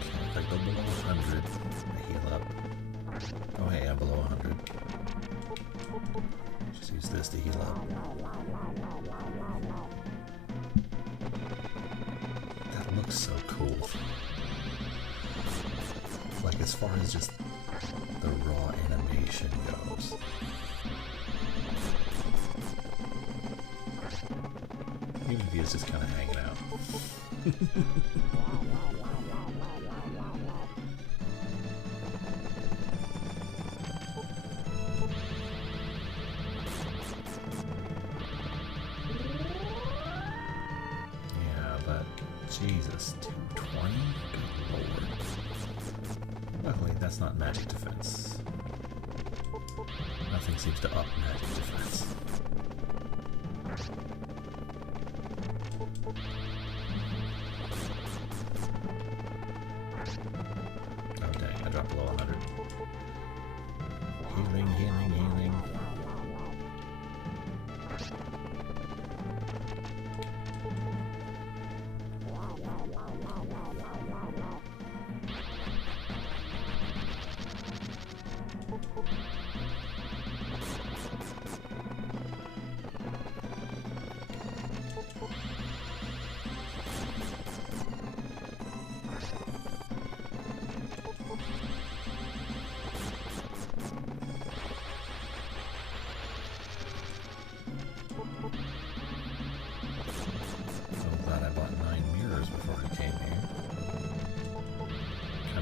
Okay, if I go below 100, I heal up. Oh hey, I'm below 100. Just use this to heal up. That looks so cool. Like, as far as just the raw animation goes. Even if he is just kind of hanging out. Yeah, but Jesus, 220? Good lord. Luckily, that's not magic defense. Nothing seems to up magic defense. Oh dang, I dropped below 100. Healing, healing, healing.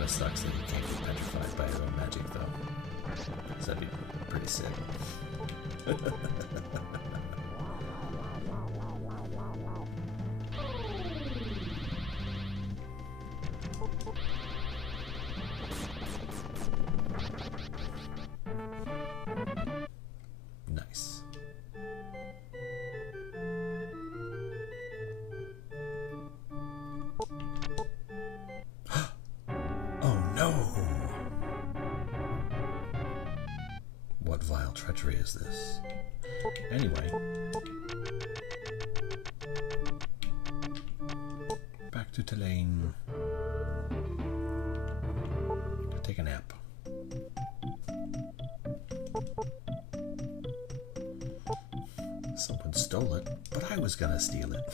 Sucks that he can't get petrified by his own magic, though. So that'd be pretty sick. Nice. What vile treachery is this? Anyway, back to Telaine to take a nap. Someone stole it, but I was gonna steal it.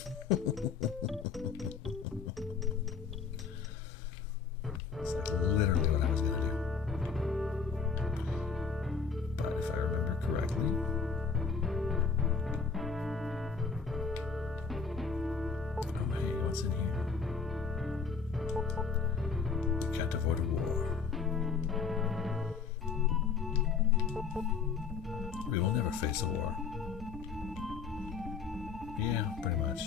It's like literally what I was gonna do. But if I remember correctly, oh hey, what's in here? You can't avoid a war. We will never face a war. Yeah, pretty much.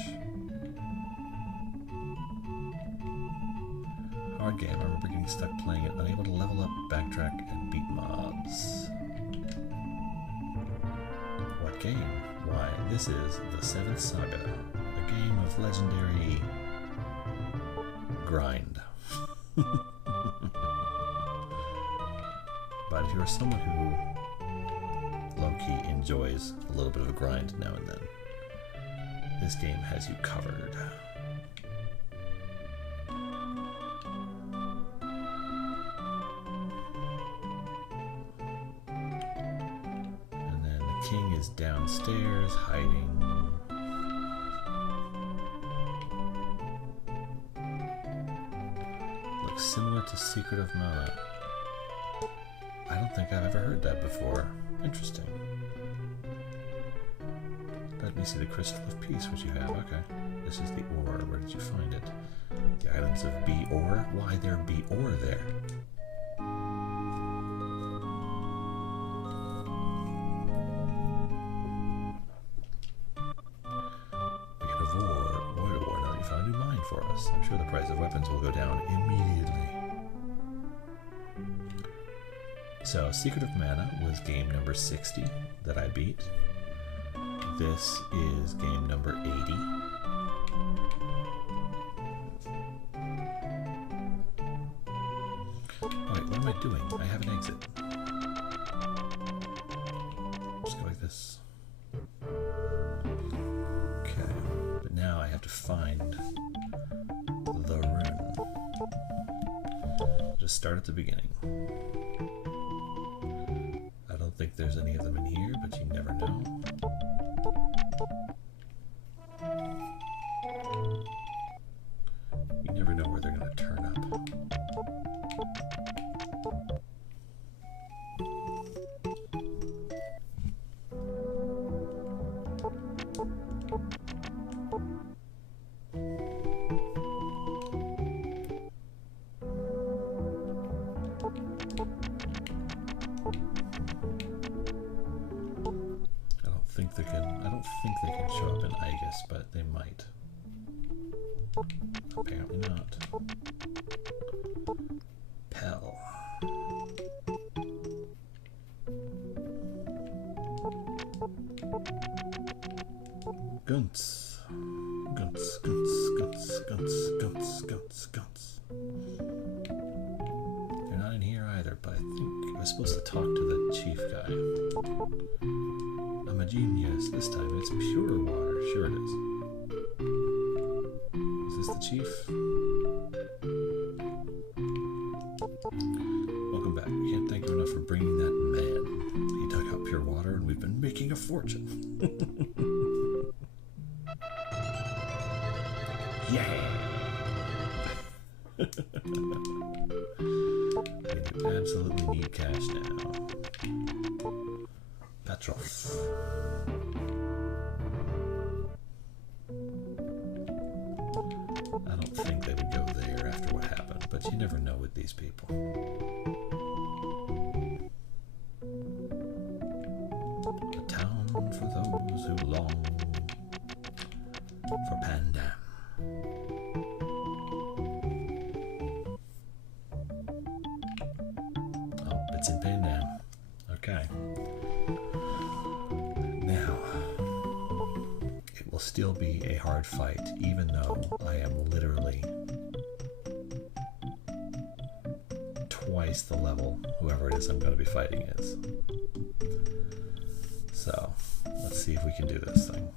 Hard game. I remember getting stuck playing it, unable to level up, backtrack, and beat mobs. What game? Why, this is the 7th Saga, a game of legendary grind. But if you're someone who low-key enjoys a little bit of a grind now and then, this game has you covered. And then the king is downstairs hiding. Looks similar to Secret of Mana. I don't think I've ever heard that before. Interesting. Let me see the Crystal of Peace, which you have. Okay. This is the ore. Where did you find it? The islands of Beore? Why, there Beore there? We can avoid a war now that you found a new mine for us. I'm sure the price of weapons will go down immediately. So, Secret of Mana was game number 60 that I beat. This is game number 80. Wait, what am I doing? I have an exit. Just go like this. Okay, but now I have to find the rune. Just start at the beginning. I don't think there's any of them in here, but you never know. You never know where they're going to turn up. I don't think they can show up in Aegis, but they might. Apparently not. Pell. was supposed to talk to the chief guy. I'm a genius. This time it's pure water. Sure it is. Is this the chief? Welcome back. Can't thank you enough for bringing that man. He dug out pure water and we've been making a fortune. Yeah! We absolutely need cash now. Petrov. I don't think they would go there after what happened, but you never know with these people. A town for those who long for Pandam. Oh, it's in Pandam. Okay. Now, it will still be a hard fight, even though I am literally twice the level whoever it is I'm going to be fighting is. So, let's see if we can do this thing.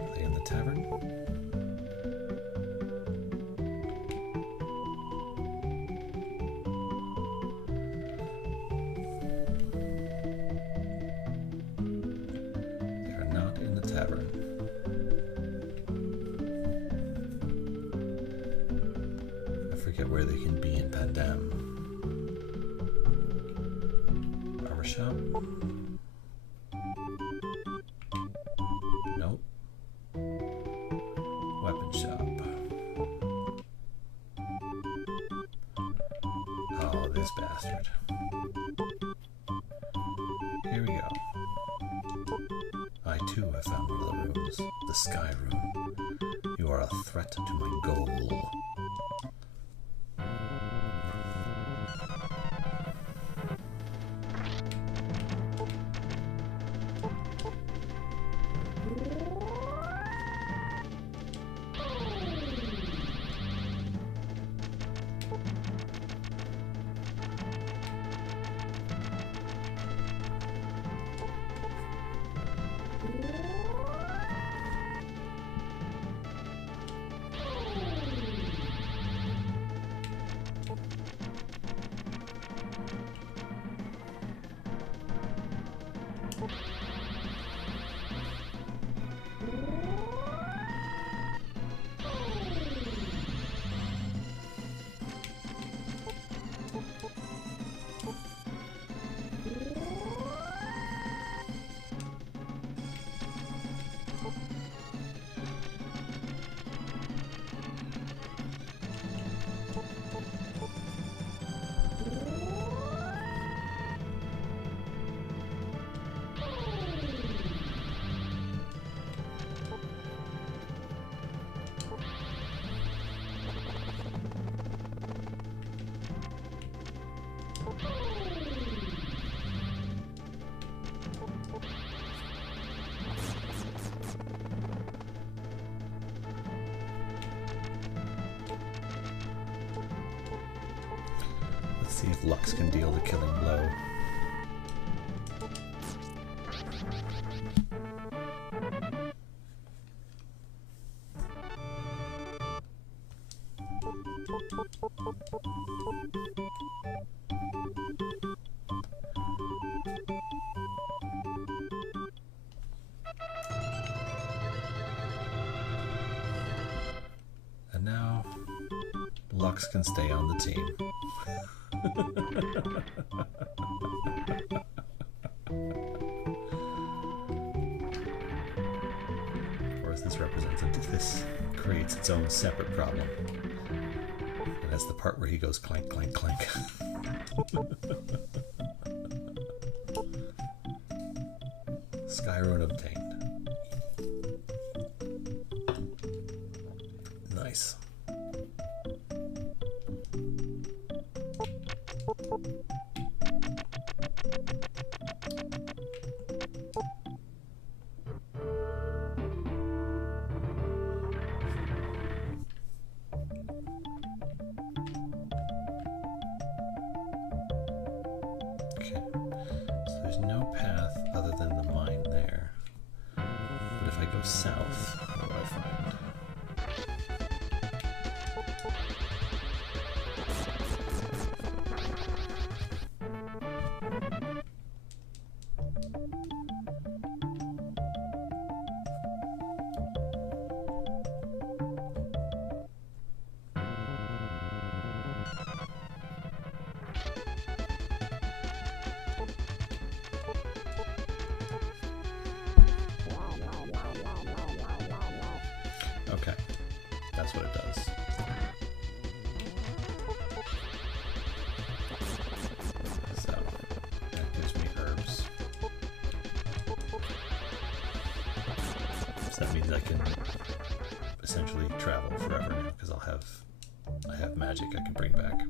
Are they in the tavern? They are not in the tavern. Where they can be in Pandam. Armor shop? Nope. Weapon shop. Oh, this bastard. Here we go. I too have found one of the rooms, the Sky Rune. You are a threat to my goal. See if Lux can deal the killing blow. And now Lux can stay on the team. Of course, this represents this creates its own separate problem. And that's the part where he goes clank, clank, clank. Sky Rune obtained. Nice. Okay. So there's no path other than the mine there. But if I go south, what do I find? Okay, that's what it does. So, that gives me herbs. So that means I can essentially travel forever now, because I have magic I can bring back.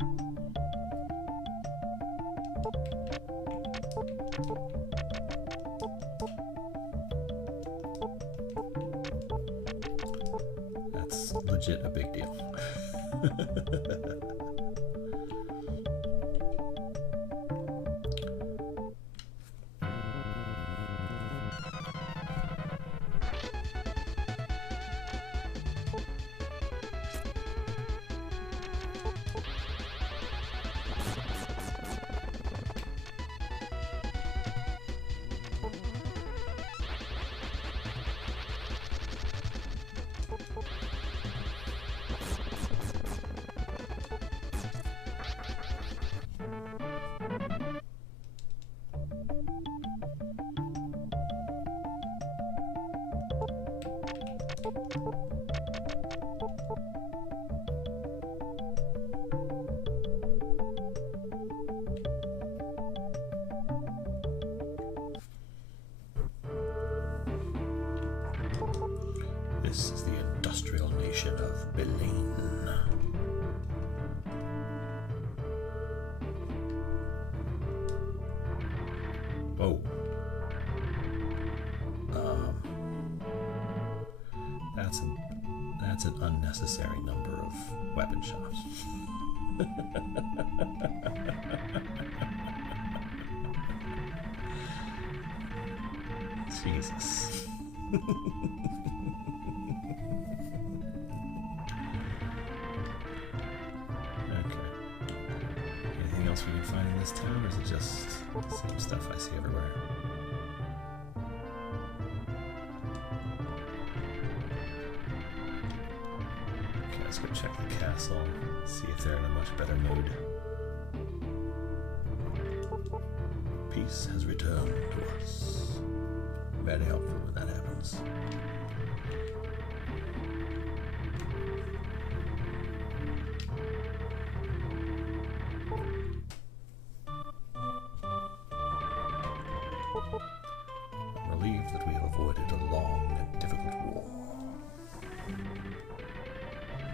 Legit a big deal. This is the industrial nation of Telaine. Whoa. That's an unnecessary number of weapon shops. Jesus. Anything else we can find in this town, or is it just the same stuff I see everywhere? Okay, let's go check the castle, see if they're in a much better mood. Peace has returned to us. Very helpful when that happens. I'm relieved that we have avoided a long and difficult war.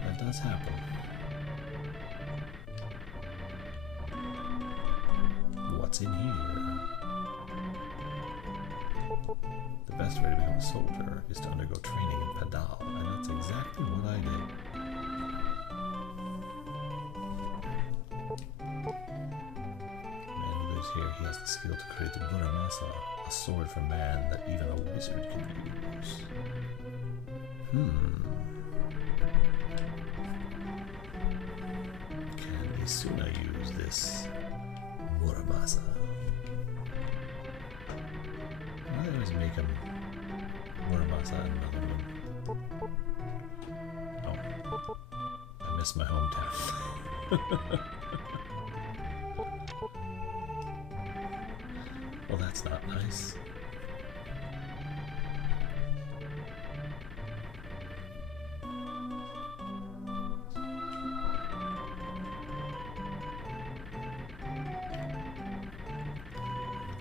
That does happen. What's in here? The best way to become a soldier is to undergo training in Padal, and that's exactly what I did. Man who lives here, he has the skill to create the Muramasa, a sword for man that even a wizard can use. Can Isuna use this Muramasa? I always make him Muramasa and another one. Oh, I miss my hometown. Well, that's not nice.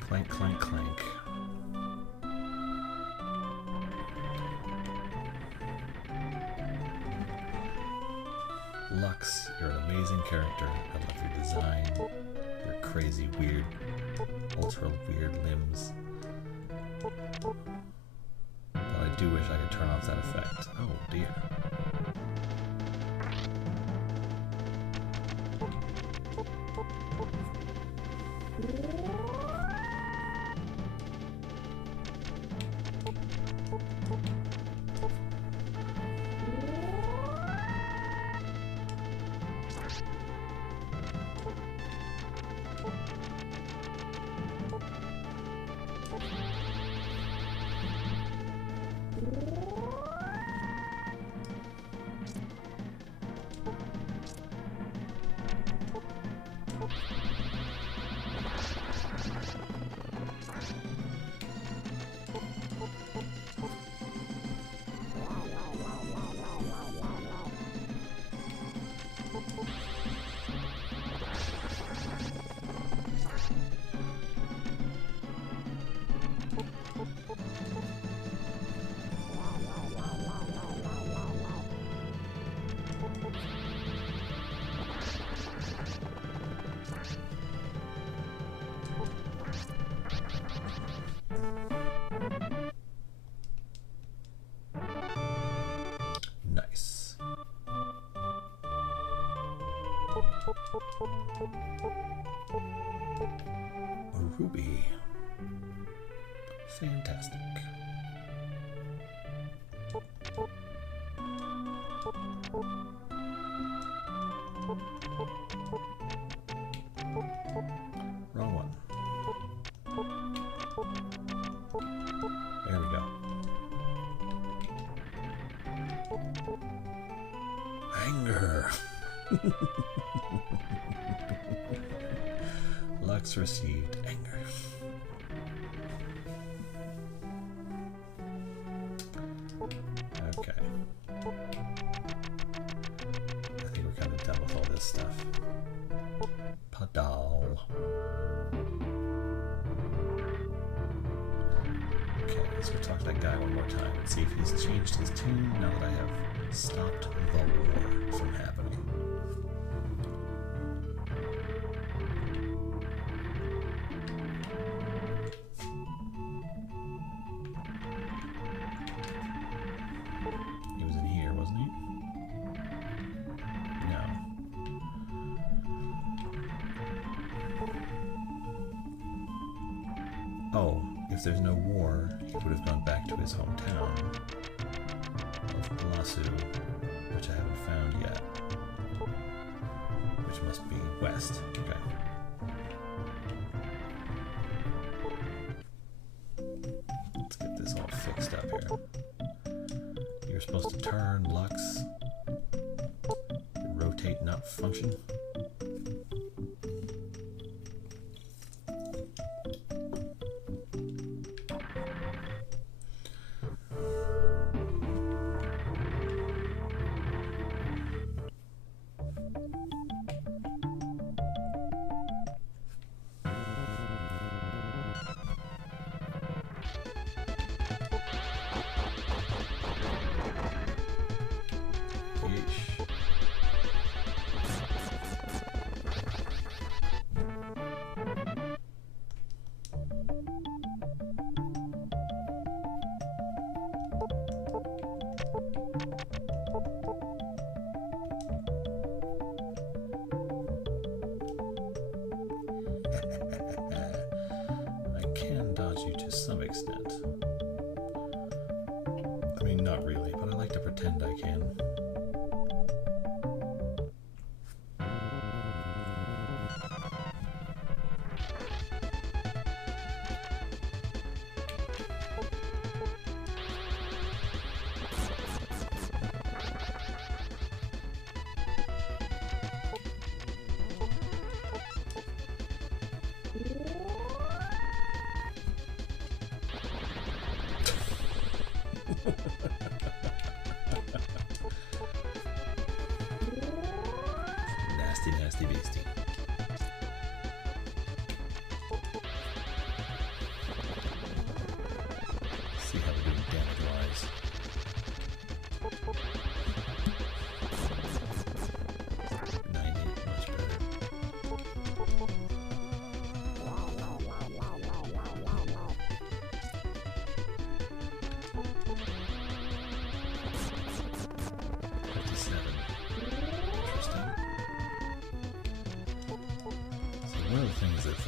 Clank, clank, clank. Lux, you're an amazing character. I love your design, your crazy, weird, ultra weird limbs. But I do wish I could turn off that effect. Oh dear. Nice. A ruby. Fantastic. Wrong one. There we go. Anger. Lux received anger. Okay. I think we're kind of done with all this stuff. Padal. Okay, let's go talk to that guy one more time and see if he's changed his tune now that I have stopped the war from happening. He was in here, wasn't he? No. Oh, if there's no war, he would have gone back to his hometown of Lasu, which I haven't found yet. Which must be west. Okay. Let's get this all fixed up here. You're supposed to turn, Lux. Rotate, not function. Some extent. I mean, not really, but I like to pretend I can.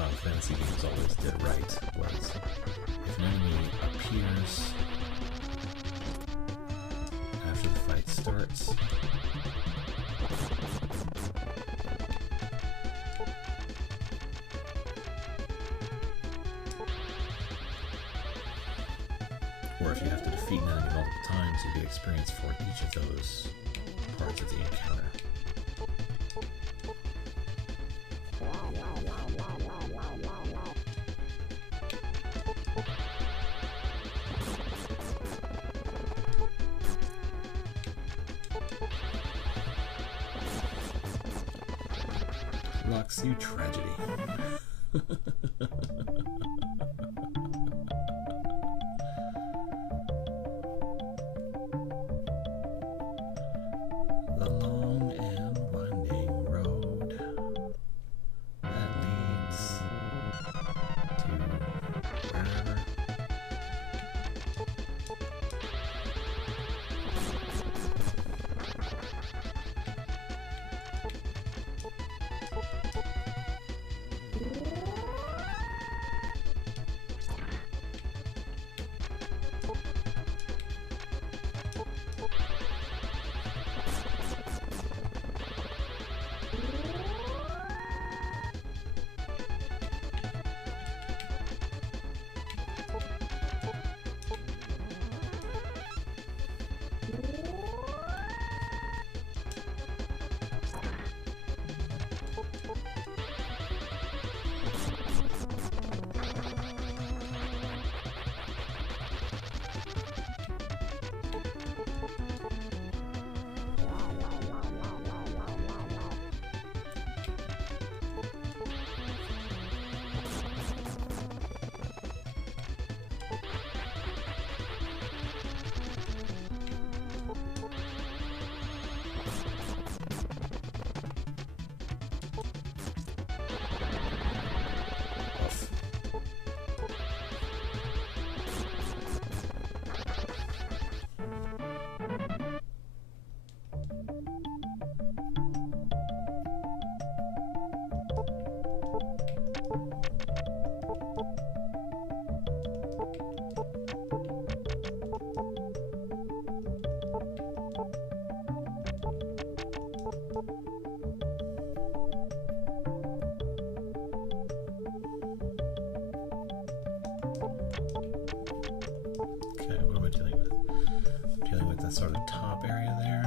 Final Fantasy games always did right was if an enemy appears after the fight starts, or if you have to defeat an enemy multiple times, you get experience for each of those parts of the encounter. Luxu tragedy. The long and winding road that leads to wherever. Sort of top area there.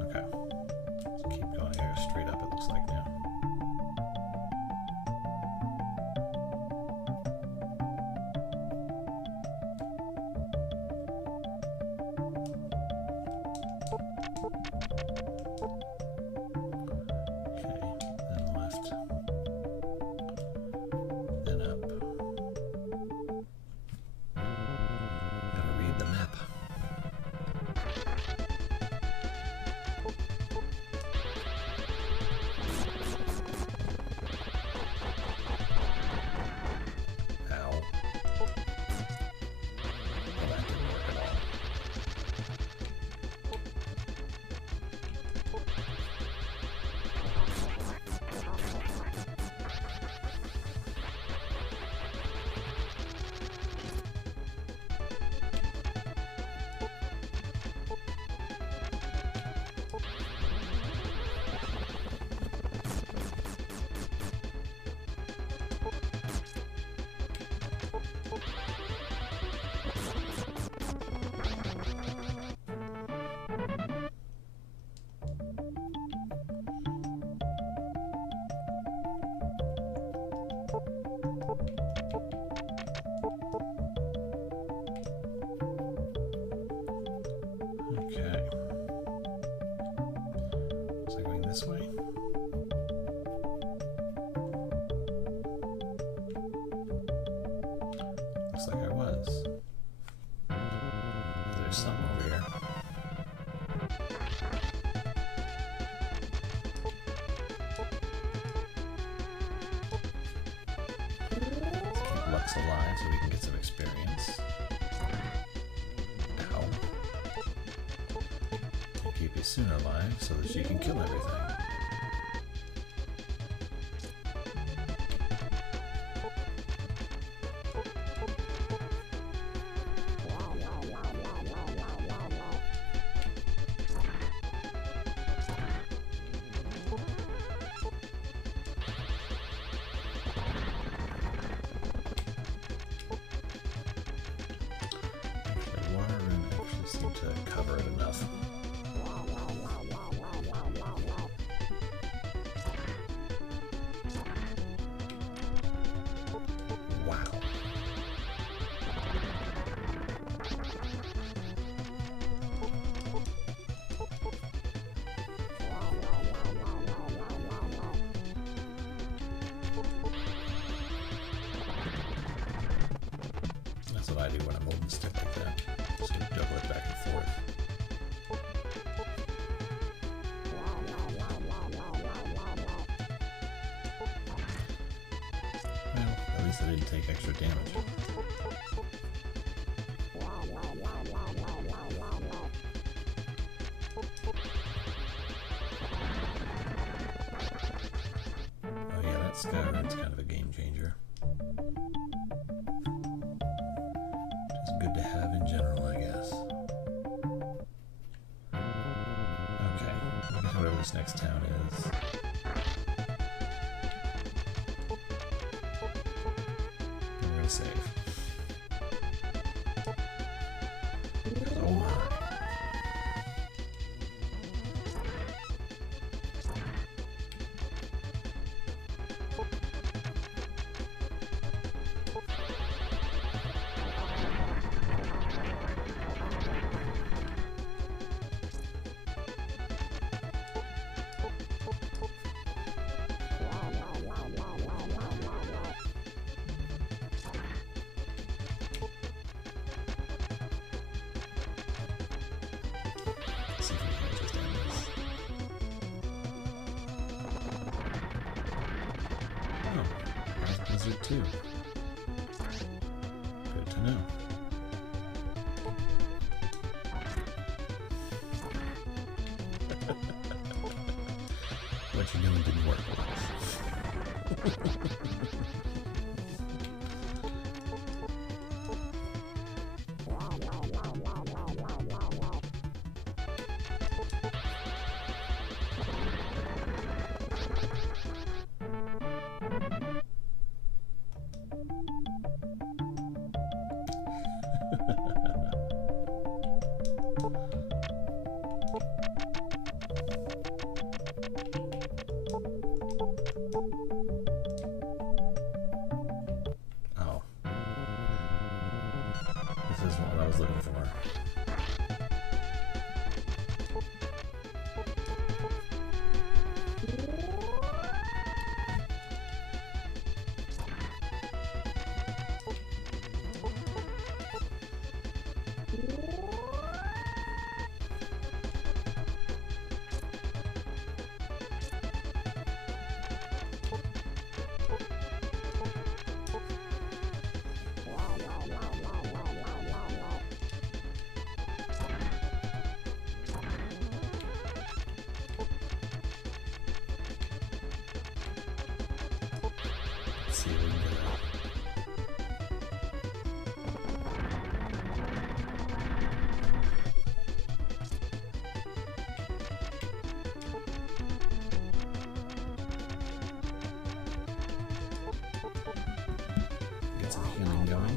Okay. Let's keep going here, straight up it looks like now. Okay, then left. Then up. The map. Ow. Well, that didn't work at all. This way? Looks like I was. There's something over here. Let's keep Lux alive so we can get some experience. Ow. Keep Sooner alive so that she can kill everything. to cover it enough. Wow. That's what I do when I'm holding the stick like that. Just gonna juggle it back and forth. Well, at least I didn't take extra damage. Oh yeah, that Sky Rune's kind of a game changer. Just good to have in general, I guess. Okay, I guess whatever this next town is. I'm gonna save. Because, oh my. See if we can just end this. Oh, there's Blizzard too. Good to know. What you're doing didn't work, Lejes. Oh. This isn't what I was looking for. Let's see if we can get that. Get some healing going.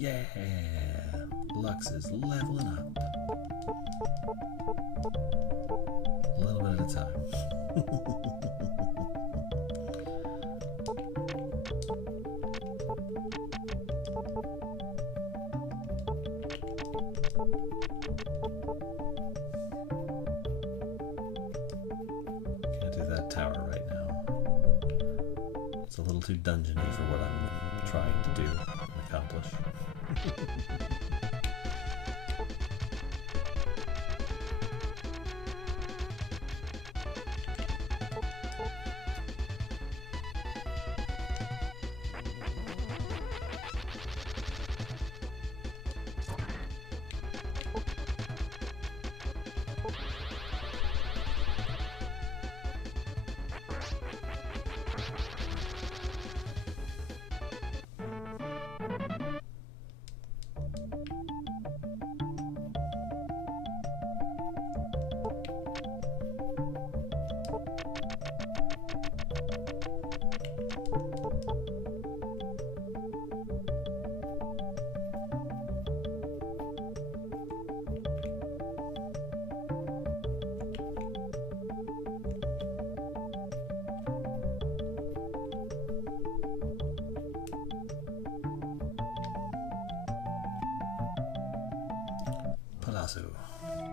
Yeah, Lux is leveling up. A little bit at a time. Can't do that tower right now. It's a little too dungeony for what I'm trying to do and accomplish. Palazzo,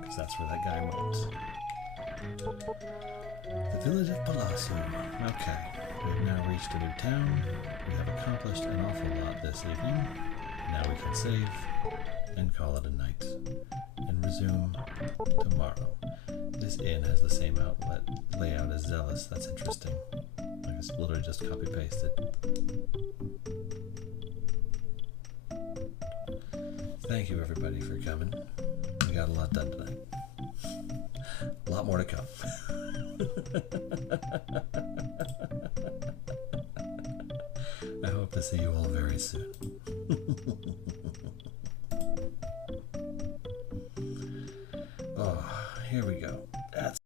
because that's where that guy went. The village of Palazzo. Okay, we have now reached a new town. We have accomplished an awful lot this evening. Now we can save and call it a night and resume tomorrow. This inn has the same outlet layout as Zealous. That's interesting. I guess literally just copy pasted. Thank you everybody for coming. We got a lot done tonight. A lot more to come. I hope to see you all very soon.